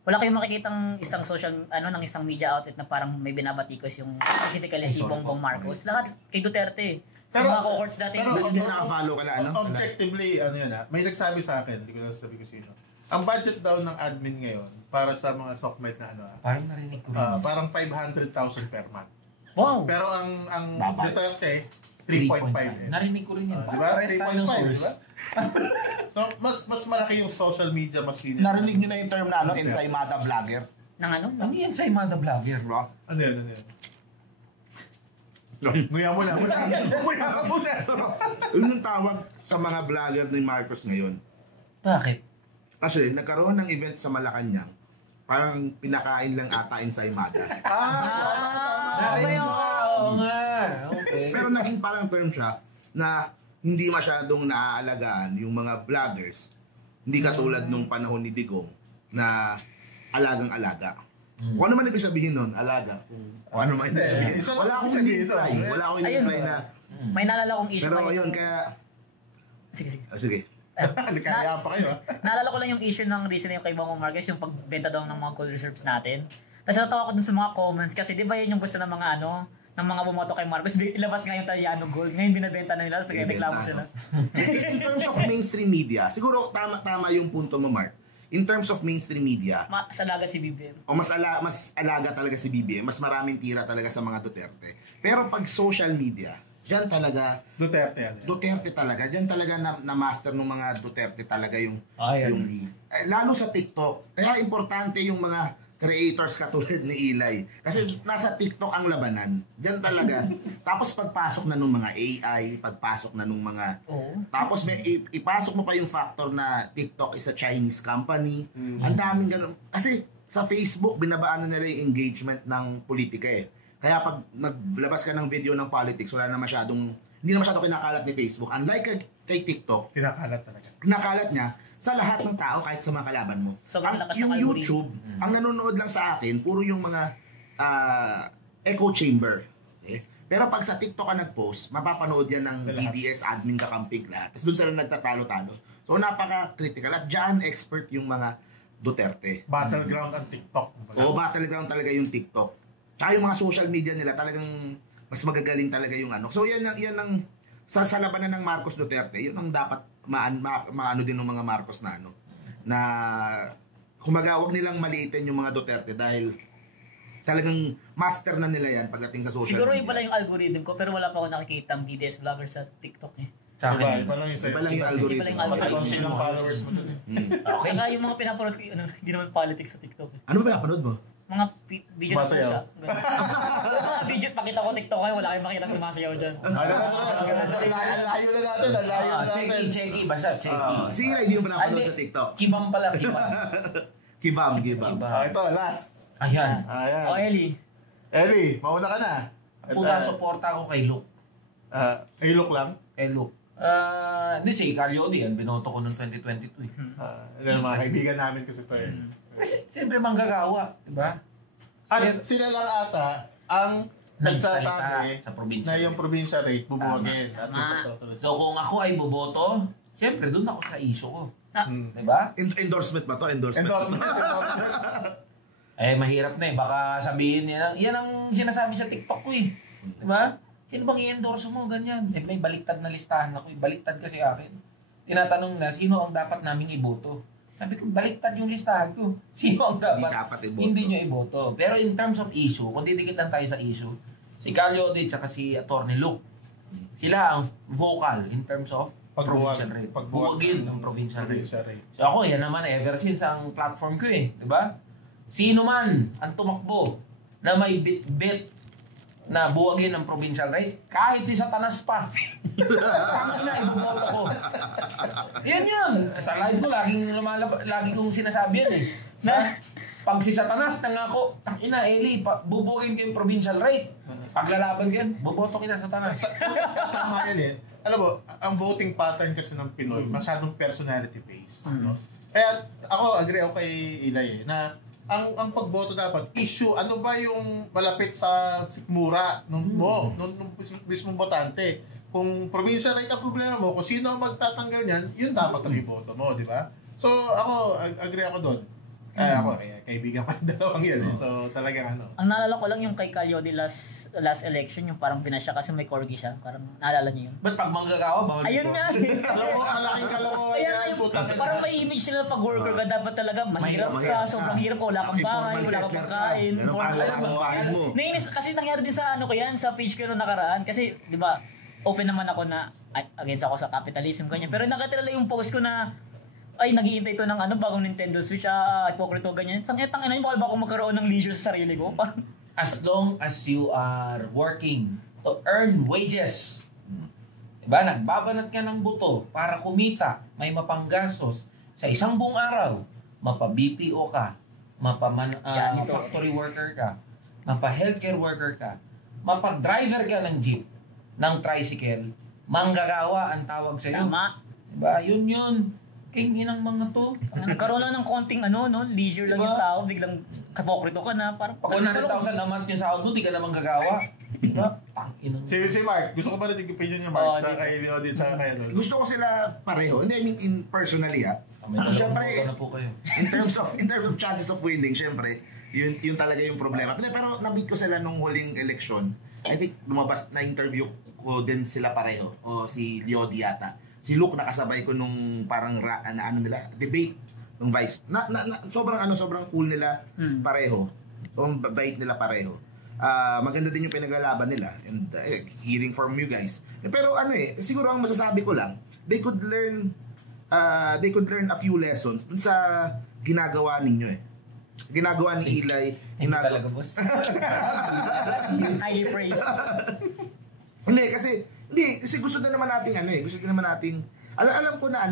Wala kayong makikitang isang ng isang media outlet na parang may binabatikos yung specifically si Bongbong Marcos. Lahat kay Duterte. Sa mga cohorts dati. Pero hindi nakapalo ka na objectively, may nagsabi sa akin, hindi ko na sabi ko sino. Ang budget daw ng admin ngayon para sa mga SOCMED na parang narinig ko parang 500,000 per month. Wow. Pero ang Duterte 3.5. Narinig ko rin yan. Diba? 3.5, diba? So, mas malaki yung social media machine. Narinig nyo na yung term na ensaymada vlogger? Nang ano? Ano yan sa Imada Vlogger? Ano yan? Nguya mo na. Yun yung tawag sa mga vlogger ni Marcos ngayon. Bakit? Kasi nagkaroon ng event sa Malacanang, parang pinakain lang ata ensaymada. Narinig ko. Oo nga. Okay. Pero naging parang term siya na hindi masyadong naaalagaan yung mga vloggers. Hindi katulad nung panahon ni Digong na alagang-alaga. Kung ano man ibig sabihin nun, alaga. Kung ano man ibig sabihin. Wala akong ini-imply na. May naalala kong issue. Pero yun, kaya... Sige. Sige. Kaya pa kayo. Naalala ko lang yung issue ng recent yung kay Bongbong Marcos, yung pagbenta daw ng mga gold reserves natin. Tapos natawa ko dun sa mga comments kasi di ba yun yung gusto ng mga ng mga bumoto kay Marcos, ilabas nga yung Taliano Gold. Ngayon binabenta na nila, tapos nagreklamo sila. In terms of mainstream media, siguro tama yung punto mo, Mark. In terms of mainstream media, mas alaga si BBM. O mas alaga talaga si BBM, mas maraming tira talaga sa mga Duterte. Pero pag social media, diyan talaga Duterte talaga. Diyan talaga na master ng mga Duterte talaga yung lalo sa TikTok. Kaya importante yung mga creators katulad ni Eli. Kasi nasa TikTok ang labanan. Diyan talaga. Tapos pagpasok na nung mga AI, pagpasok na nung mga... Tapos may ipasok mo pa yung factor na TikTok is a Chinese company. Ang daming ganun. Kasi sa Facebook, binabaan na nila yung engagement ng politika eh. Kaya pag naglabas ka ng video ng politics, hindi na masyadong kinakalat ni Facebook. Unlike kay TikTok, kinakalat talaga. Kinakalat niya sa lahat ng tao kahit sa mga kalaban mo. So, yung YouTube, ang nanonood lang sa akin, puro yung mga echo chamber. Okay? Pero pag sa TikTok ka nag-post, mapapanood yan ng DDS admin kakampig lahat. Tapos doon sila nagtatalo-talo. So napaka-critical. At dyan expert yung mga Duterte. Battleground ang TikTok. Oo, battleground talaga yung TikTok. Tsaka yung mga social media nila talagang mas magagaling talaga yung So yan ang sa labanan ng Marcos Duterte, yun ang dapat maano din ng mga Marcos na kumbaga wag nilang maliitin yung mga Duterte dahil talagang master na nila yan pagdating sa social Siguro media. yung pala yung algorithm ko pero wala pa ako nakikita ang DDS vlogger sa TikTok eh. Sa akin. Iba lang yung algorithm. Mas yung followers mo dun eh. Okay nga yung mga pinapanood ko, hindi naman politics sa TikTok eh. Ano ba napanood mo? Mga video na Sumasayaw. pusa. Mga video, pakita ko TikTok kayo, wala kayong makita sumasayaw dyan. Layo na natin. Checky. Basta checky. Sige, hindi mo pa napanood sa TikTok. Kibam pala, kibam. Kibam. Ito, last. Ayan. O Ellie. Ellie, mauna ka na. Pula suporta ako kay Luke. Kay Luke lang? Kay Luke. Hindi si Cagliodi, yan binoto ko noong 2022 eh. Mga kaibigan namin kasi ito eh. Kasi siyempre manggagawa, di ba? At sila lang ata ang nagsasabi sa probinsya na yung probinsya rate bubuwagin. So kung ako ay boboto, syempre doon ako sa issue ko. Hmm. Diba? Endorsement ba to? Endorsement. Mahirap na baka sabihin niya, yan ang sinasabi sa TikTok ko Diba? Sino bang i-endorse mo ganyan? May baliktad na listahan ako Baliktad kasi akin. Tinatanong na, sino ang dapat naming iboto? Sabi ko, baliktad yung listahan ko. Sino ang dapat? Hindi nyo iboto. Pero in terms of issue, kung didikit lang tayo sa issue, si Carlo Odid at si Atty. Luke, sila ang vocal in terms of provincial rate. Buwagin ng provincial rate. So ako, yan naman ever since ang platform ko Diba? Sino man ang tumakbo na may bit-bit na buwagin ng provincial rate, kahit si Satanas pa. Tangin na, ibuboto ko. Yan. Sa live ko, lagi kong sinasabi yan Na, pag si Satanas nangako, tangin na, Eli, bubuwagin ko yung provincial rate. Paglalaban ko yan, buboto kita Satanas. Tama yan Alam mo, ang voting pattern kasi ng Pinoy, masyadong personality based. No? Kaya ako, agree ako kay Ilay na ang pagboto dapat issue ano ba yung malapit sa sikmura nung mismong botante. Kung provincial rate ang problema mo, kung sino ang magtatanggal niyan, yun dapat ang iboto mo, di ba? So ako agree ako doon. Ako kaibigan pa dalawang yan So talagang Ang naalala ko lang yung kay Calio de last election, yung parang pinasya kasi may corgi siya. Parang naalala niyo yun? Ba't pag manggagawa, bawal Ayun nga. Alam mo, malaking kalokohan yan. Parang may image sila pag worker ka, dapat talaga mahirap ka, sobrang hirap ka, wala kang bahay, wala kang pagkain. Nainis kasi nangyari din sa sa page ko noong nakaraan kasi 'di ba, open naman ako na against ako sa capitalism ganyan. Pero nakita nila yung post ko na naghihintay ito ng bagong Nintendo Switch, hipokrito ganyan. Tang ina, bakal ba ako magkaroon ng leisure sa sarili ko? As long as you are working to earn wages. Diba? Nagbabanat ka ng buto para kumita, may mapanggastos. Sa isang buong araw, mapa-BPO ka, factory worker ka, mapa-healthcare worker ka, mapa-driver ka ng jeep, ng tricycle, manggagawa ang tawag sa'yo. Tama. Diba? Yun. King inang mga to. Nagkaroon lang ng konting leisure lang yung tao, biglang kapokrito ka na. Parang pag 100,000 a month yung sahod mo, di ka naman gagawa. Diba? Si Mark, gusto ko ba natin opinion niya, Mark? Sa kay Leodit, sa kay Gusto ko sila pareho. Hindi, I mean, personally Siyempre, in terms of chances of winning, siyempre, yun talaga yung problema. Pero na-meet ko sila nung huling election. I think lumabas na interview ko din sila pareho. O si Leody yata. Si Luke nakasabay ko nung parang debate nung Vice. Sobrang cool nila pareho. Sobrang bait nila pareho. Maganda din yung pinaglalaban nila and hearing from you guys. Pero siguro ang masasabi ko lang, they could learn a few lessons dun sa ginagawa ninyo Ginagawa ni Eli. Hindi talaga, boss. Highly praised. Hindi, kasi gusto din naman nating alam ko na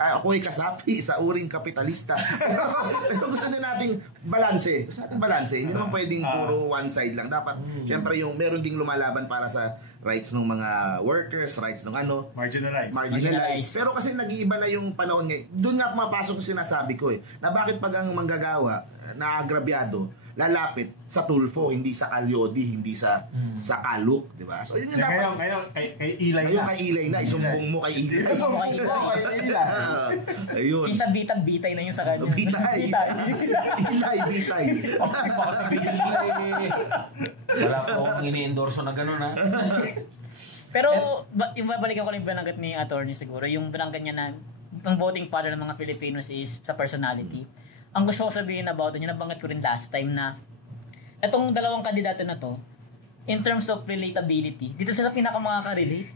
ako ay kasapi sa uring kapitalista. Pero gusto din nating balanse. Hindi naman pwedeng puro one side lang. Dapat syempre yung meron ding lumalaban para sa rights ng mga workers, rights ng marginalized. Pero kasi nag-iiba na yung panahon ngayon. Doon nga pumapasok yung sinasabi ko na bakit pag ang manggagawa naagrabyado lalapit sa Tulfo, hindi sa Calyodi, hindi sa Kaluk, di ba? So yun yung dapat. Ngayon kay Ilay na. Isumbong mo kay Ilay. Ayun. Yung sa bitag-bitay na yun sa kanya. Bitay. Baka sabihin wala pa akong ini-endorso na gano'n Pero yung babalikan ko lang yung bananggat ni attorney siguro, yung bananggat niya na ang voting pattern ng mga Filipinos is sa personality. Ang gusto ko sabihin about yun, nabanggit ko rin last time na itong dalawang kandidato na to, in terms of relatability, dito sila pinaka-makaka-relate.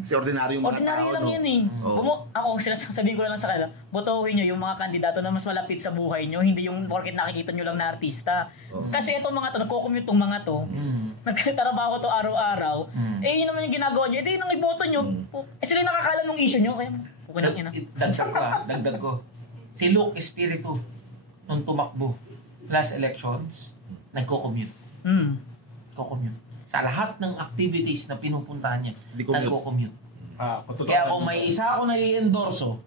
Kasi ordinaryong mga tao. Lang yan Ako, sabihin ko lang sa kanila, botohin nyo yung mga kandidato na mas malapit sa buhay nyo, hindi yung porket nakikita nyo lang na artista. Kasi itong mga to, nagko-commute tong mga to, nagtatrabaho to araw-araw, yun naman yung ginagawa nyo, yun ang iboto nyo. Sila yung nakakalam ng issue nyo, kaya dagdag ko. Si Luke Espiritu, nung tumakbo, last elections, nagko-commute. Nagko-commute. Sa lahat ng activities na pinupuntahan niya, nagko-commute. Kaya kung may isa ako na i-endorso,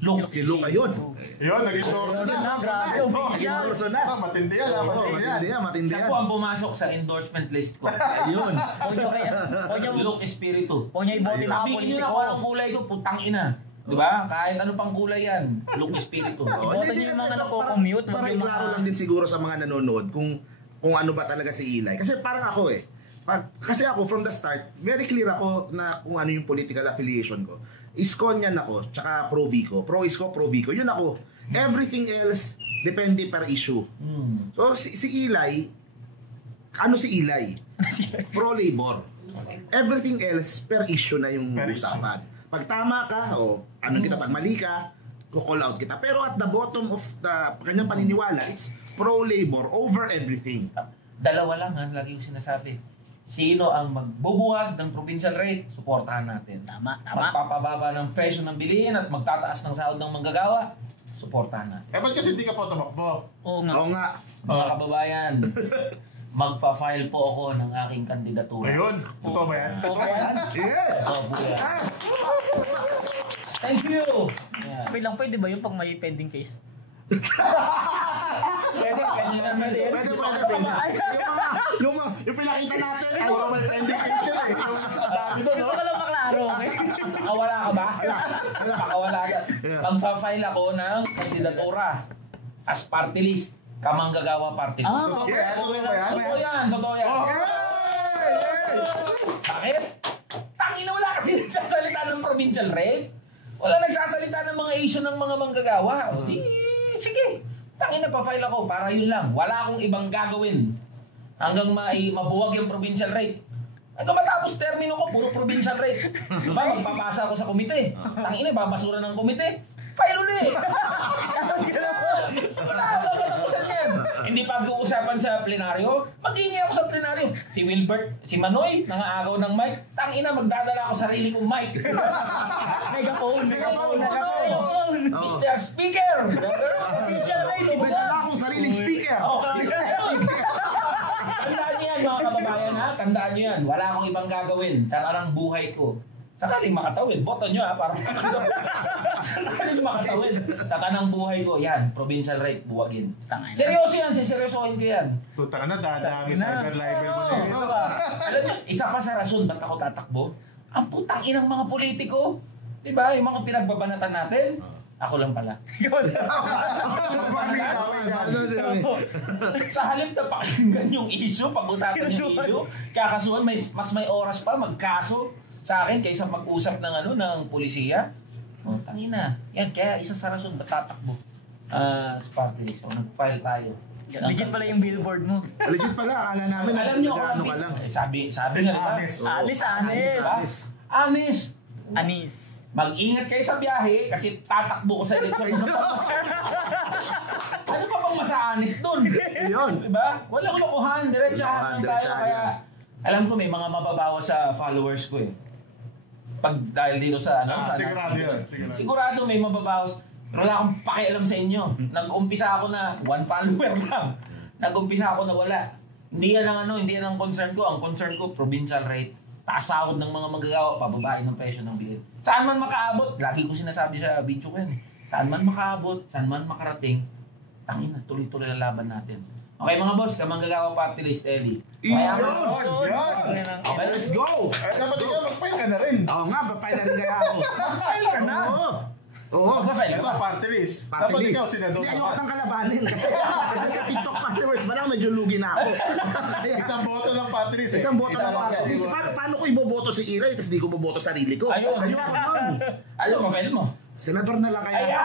Luke. Si Luke, ayun. Yun, naging endorso na. Grabe, Endorso na. Matindi yan, Matindi Siya yan. po ang pumasok sa endorsement list ko. Ayun. Luke Espiritu. O niya ibote mga Sabihin nyo na politiko. kung anong kulay ko, putang ina. Diba? Kahit ano pang kulay yan. Luke Espiritu. Iboto niyo yung mga nagko-commute, wag Para yung iklaro mga- lang din siguro sa mga nanonood kung ano ba talaga si Eli. Kasi parang ako kasi ako from the start, very clear ako na kung ano yung political affiliation ko. Iskon yan ako, tsaka pro-Vico. Pro-Isko, pro-Vico. Yun ako. Everything else, depende per issue. So, si Eli, ano si Eli? Pro-labor. Everything else, per issue na yung usapan. Pag tama ka, anong kita, pag mali ka, call out kita. Pero at the bottom of the kanyang paniniwala, it's pro-labor over everything. Dalawa lang ang lagi yung sinasabi. Sino ang magbubuhat ng provincial rate, suportahan natin. Tama. Magpapababa ng presyo ng bilihin at magtataas ng sahod ng manggagawa, suportahan natin. Ba't kasi hindi ka po tumakbo? Oo nga. Oo nga. Mga kababayan, magpa-file po ako ng aking kandidatura. Ayun, totoo ba yan? Totoo yan? Yeah! Totoo po yan. Thank you! Yan. Pwede ba yun pag may pending case? Pwede na. Pwede. Yung pinakita natin, ay, Puro may pending picture eh. Dami doon, Gusto ko lang maklaro, okay? Nakawala ka ba? Nakawala ka. Magpa-file ako ng kandidatura as party list. Kamanggagawa party list. Totoo ba yan? Totoo ba yan? Totoo yan. Bakit? Tangina, wala kasi nagsasalita ng provincial rate. Wala nagsasalita ng mga issue ng mga manggagawa. O di, sige. Tangina, pa-file ako para yun lang. Wala akong ibang gagawin. Hanggang mabuwag yung provincial rate. Hanggang matapos termino ko, puro provincial rate. Diba, magpapasa ako sa komite. Tangina, babasura ng komite. File ulit! Wala katapusan yan. Hindi pag-uusapan sa plenaryo, mag-iingay ako sa plenaryo. Si Wilbert, si Manoy, nangaagaw ng mic. Tangina, magdadala ako sarili kong mic. Megaphone. Mr. Speaker! Provincial rate, May tanda akong sariling speaker. Tandaan niyo yan, mga kababayan, ha? Tandaan niyo yan. Wala akong ibang gagawin. Sa karang buhay ko. Sakaling makatawid, boto nyo ha, para sakaling makatawid. Sa kanang buhay ko, yan, provincial rate, buwagin. Seryoso yan, siseryosohin ko yan. Punta ka na, dadami cyber libel mo na yun. Alam niyo, isa pa sa rason ba't ako tatakbo, ang putang inang mga politiko, di ba, yung mga pinagbabanatan natin, ako lang pala. Sa halip na pakinggan yung issue, pag-usapan yung issue, kakasuhan, mas may oras pa magkaso sa akin kaysa mag-usap ng pulisiya. O, tangina. Yan, kaya isa sa rason, ba't tatakbo? Sa party list. So, nag-file tayo. Legit pala yung billboard mo. Legit pala, akala namin Alam nyo, ano ka lang. sabi nga, diba? Anis. Anis. Mag-ingat kayo sa biyahe kasi tatakbo ko sa eleksyon. Ano pa bang mas-honest dun? Yun. Diba? Walang lokohan, diretsahan lang tayo. Kaya alam ko may mga mababawas sa followers ko eh. Pag dahil dito sa Sigurado yun. Sigurado may mababawas. Pero wala akong pakialam sa inyo. Nag-umpisa ako na 1 follower lang. Nag-umpisa ako na wala. Hindi yan ang concern ko. Ang concern ko, provincial rate. Pasahod ng mga manggagawa, pababain ng presyo ng bilhin. Saan man makaabot, lagi ko sinasabi sa video ko yan. Saan man makaabot, saan man makarating, tangin na, tuloy-tuloy ang laban natin. Okay mga boss, kamanggagawa party list, Eddie. Yes! Okay, Let's go! Dapat ikaw, mag-file ka na rin. Oo nga, papay na rin kaya ako. File ka na. Oo. Mag-file Ito, ka. party list. Party Dapat list. ikaw, senador Hindi, ka ayoko pa. nang kalabanin. Kasi sa TikTok followers pa lang, medyo lugi na ako. Isang boto ng party list eh. Isang boto Isa na lang ako. yan. Paano ko iboboto si Eli, tapos di ko boboto sarili ko? Ayun. Ayoko nun. Ano ka file mo? Senador na lang kaya.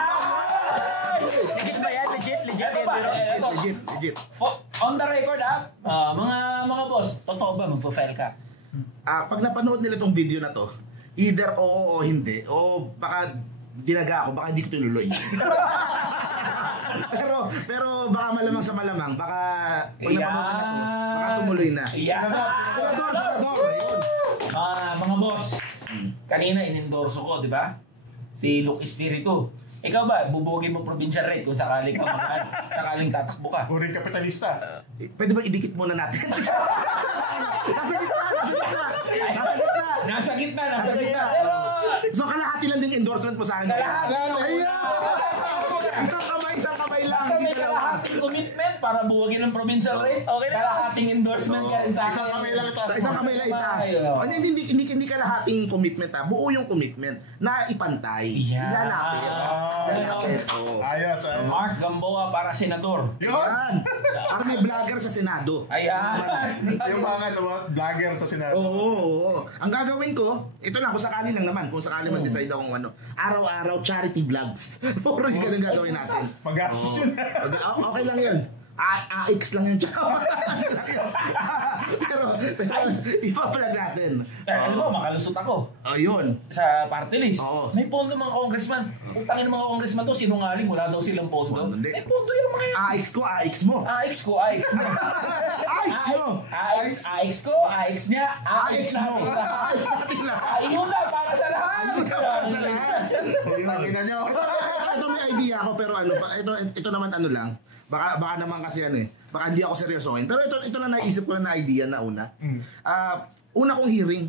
Legit ba yan? Legit? Ito ba? Ito. Legit. On the record mga boss, totoo ba magpo-file ka? Pag napanood nila tong video na to, either oo o hindi, o baka dinaga ako, baka hindi ko tinuloy. pero baka malamang sa malamang, baka pag napanood nila to, baka tumuloy na. Senador, ayun. Mga boss, kanina in-endorso ko, di ba? Si Luke Espiritu. Ikaw ba, bubugin mo provincial rate kung sakaling tatakbo ka? Uring kapitalista. Pwede bang idikit muna natin? Nasa gitna. Nasa gitna. Pero, So kalahati kalahati lang din yung endorsement mo sa akin. Kalahati. Ayan! Isang kamay lang. Basta Hindi may dalawa. kalahating commitment para buwagin ng provincial rate. Okay na. Kalahating endorsement ka rin sa Isang kamay lang itaas. Sa isang kamay lang itaas. Hindi kalahating commitment ha. Buo yung commitment na ipantay. Yeah. Lalapit. Lalapit. Oo. Ayos. Mark Gamboa para senador. Yun! Yan. Parang may vlogger sa Senado. Ayan. Yung mga vlogger sa Senado. Oo. Ang gagawin ko, ito lang, kung sakali lang naman, kung sakali mag-decide akong ano, araw-araw charity vlogs. Puro yung ganun gagawin natin. Magastos yun. Okay lang yun. AX lang yun. pero ipa-vlog natin. Alam mo, makalusot ako. Yun. Sa party list. Oo. May pondo mga congressman. Putangin ng mga congressman to, sinungaling, wala daw silang pondo. Hindi. May pondo yung mga yan. AX ko, AX mo. AX ko, AX mo. AX mo. AX ko, AX niya, AX mo. natin. AX natin lang. Ayun na, para sa lahat. Tangina nyo. Ito may idea ako pero ano, ito naman ano lang. Baka naman kasi ano baka hindi ako seryosohin. Pero ito lang naisip ko na idea na una. Una kong hearing.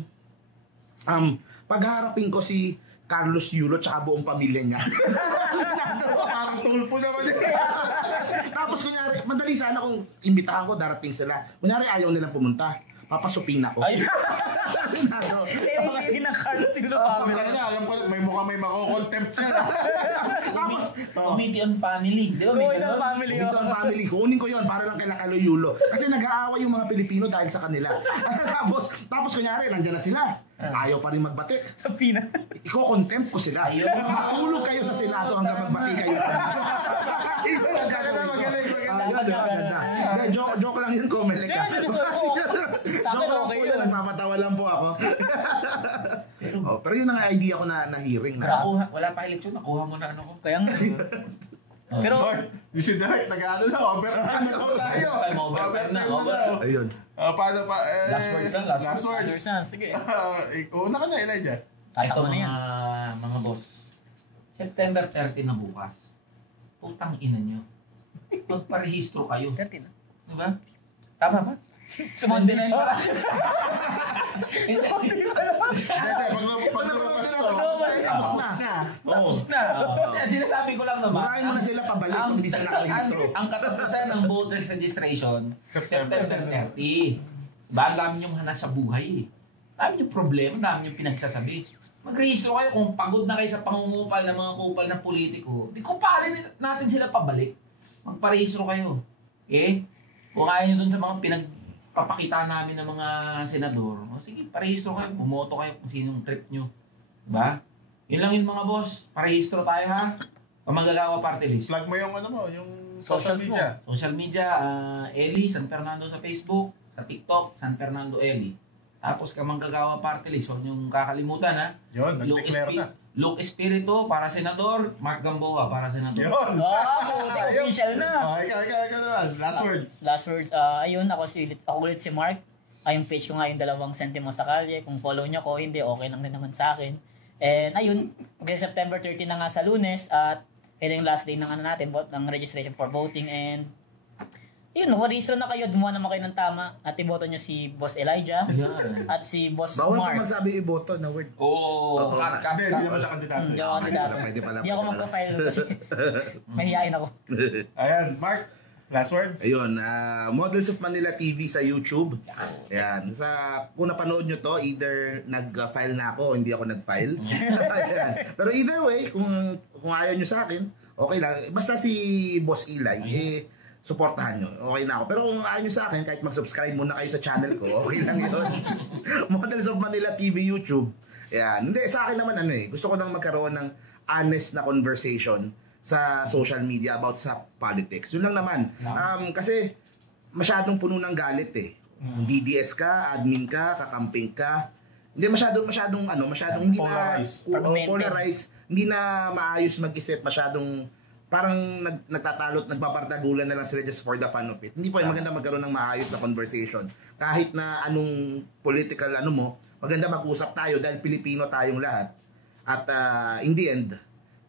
Pagharapin ko si Carlos Yulo tsaka buong pamilya niya. Parang tulpo naman yun. Tapos kunyari, madali sana kung imbitahan ko, darating sila. Kunyari ayaw nilang pumunta. Papasupin ako. Ay. Kasi yung ng Carlos Yulo family. Alam ko, may mga mako-contempt siya. Tapos, Committee on Family. Di ba may Going ng ganun? family. Dito ang family, kunin ko yon para lang kay Kaloy Yulo. Kasi nag-aaway yung mga Pilipino dahil sa kanila. tapos kunyari, nandiyan na sila. Ayaw pa rin magbati. Sa Pina. Iko-contempt ko sila. Matulog kayo sa Senado hanggang magbati kayo. Maganda. Joke lang yun, comment ka. Sa akin, Joke okay po yun. nagpapatawa lang po ako. Pero yun ang idea ko na hearing na. Nakuha, wala pa eleksyon, nakuha mo na ano ko. Kaya nga. Pero, Di si Direk, nag-ano na, overtime na daw tayo. Overtime na. daw. Ayun. Paano pa? Last words lang, last words. sige. Una ka na, Elijah. Ito Tama na yan. mga boss. September 30 na bukas. Putang ina nyo. Magparehistro kayo. 30 na. Diba? Tama ba? Monday na yun para. Paglabas to. Tapos na. Tapos na. Sinasabi ko lang naman. Murahin mo na sila pabalik kung hindi sila nakarehistro. Ang katapusan ng voters registration, September 30. Diba? Ang dami niyong hanas sa buhay. Dami niyong problema, dami niyong pinagsasabi. Mag-rehistro kayo kung pagod na kayo sa pangungupal ng mga kupal na politiko. Di kumpare natin sila pabalik. Magparehistro kayo. Okay? Kung ayaw nyo dun sa mga pinagpapakita namin ng mga senador, sige, parehistro kayo. Bumoto kayo kung sinong trip nyo. Diba? Yun lang yun mga boss. Parehistro tayo ha. Pamagagawa party list. Plug mo yung ano mo, yung social Socials media. Social media, Eli, San Fernando sa Facebook. Sa TikTok, San Fernando Eli. Tapos Kamanggagawa party list. Huwag niyong kakalimutan ha. Yun, nag-declare na. Luke Espiritu para senador, Mark Gamboa para senador. Yun. Official na. Ikaw naman. Last words. Last words, ayun, ako ulit si Mark. Yung page ko nga yung 2 sentimo sa kalye. Kung follow nyo ko, hindi, okay lang din naman sa akin. And ayun, September 30 na nga sa Lunes at ito yung last day ng ano natin, ng registration for voting and yun, registro na kayo, gumawa naman kayo ng tama at iboto nyo si Boss Elijah at si Boss Bawal Mark. pa magsabi iboto na word. Oo, Hindi naman siya kandidato. Hindi ako kandidato. Pwede pala. Hindi ako magpa-file kasi mahihain ako. Ayan, Mark. Last words. Ayun, Models of Manila TV sa YouTube. Ayan, kung napanood nyo to, either nag-file na ako o hindi ako nag-file. Ayan. Pero either way, kung ayaw nyo sa akin, okay lang. Basta si Boss Eli, supportahan nyo. Okay na ako. Pero kung ayaw nyo sa akin, kahit mag-subscribe muna kayo sa channel ko, okay lang yun. Models of Manila TV YouTube. Ayan. Hindi, sa akin naman gusto ko nang magkaroon ng honest na conversation sa social media about sa politics. Yun lang naman. Kasi masyadong puno ng galit DDS ka, admin ka, kakamping ka. Hindi masyadong hindi Polarized. na polarized, hindi na maayos mag-isip, masyadong parang nagtatalot, nagpapartagulan na lang sila just for the fun of it. Hindi po maganda magkaroon ng maayos na conversation. Kahit na anong political maganda mag-usap tayo dahil Pilipino tayong lahat. At in the end,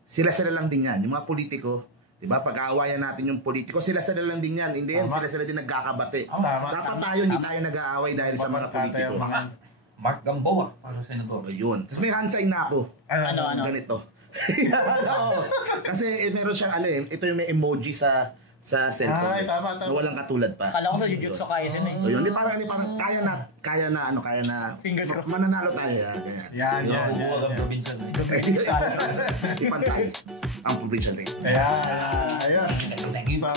sila lang din yan. Yung mga politiko, di ba? Pag-aawayan natin yung politiko, sila lang din yan. In the end, sila din nagkakabate. Dapat tayo, hindi tayo nag-aaway dahil sa mga politiko. Mark Gamboa para senador. Ayun. Tapos may hand sign na ako. Ano? Ganito. Ano? Kasi meron siyang ito yung may emoji sa cellphone. Ay, tama. Na walang katulad pa. Kala ko sa Jujutsu Kaisen eh. So, yun, parang kaya na Fingers crossed. mananalo tayo. Ganyan. Yan. Huwag ang probinsya na. Ipantay ang provincial ring. Ayos. So,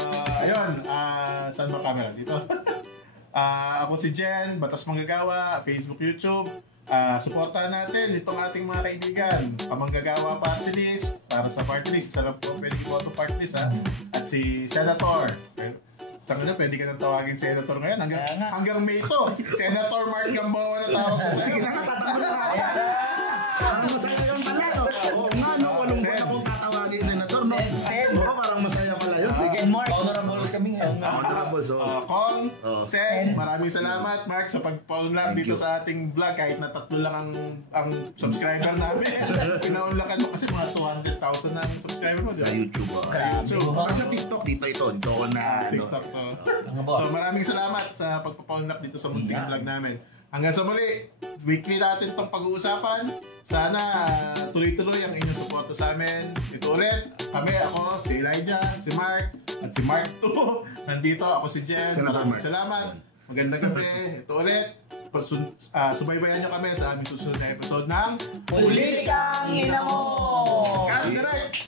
ayun. Saan mo camera? Dito. Ako si Jen, Batas Manggagawa, Facebook, YouTube. Supportahan natin itong ating mga kaibigan. Pamanggagawa Party List, para sa Party List, isa lang po pwede iboto Party List ha. At si Senator. Tanga na, pwede ka nang tawagin Senator ngayon. Hanggang May to. Senator Mark Gamboa na tawag ko. Sige na, tatanggol na nga. Parang masaya yung pala. Walong buwan akong tatawagin Senator. Parang masaya pala yun. Jen Mark. Honorables kami ngayon. Honorable, so. Kong, Sen, maraming salamat Mark sa pag-unlock dito sa ating vlog kahit na 3 lang ang subscriber namin. Pina-unlockan mo kasi mga 200,000 na ang subscriber mo. Sa YouTube. Sa TikTok, dito ko na. TikTok to. So maraming salamat sa pagpapa-unlock dito sa munting vlog namin. Hanggang sa muli, weekly natin itong pag-uusapan. Sana tuloy-tuloy ang inyong suporta sa amin. Ito ulit, ako, si Elijah, si Mark, at si Mark 2. Nandito, ako si Jen. Maraming salamat. Magandang gabi. Ito ulit, subaybayan nyo kami sa aming susunod na episode ng Politikang Ina Mo! Cut direct!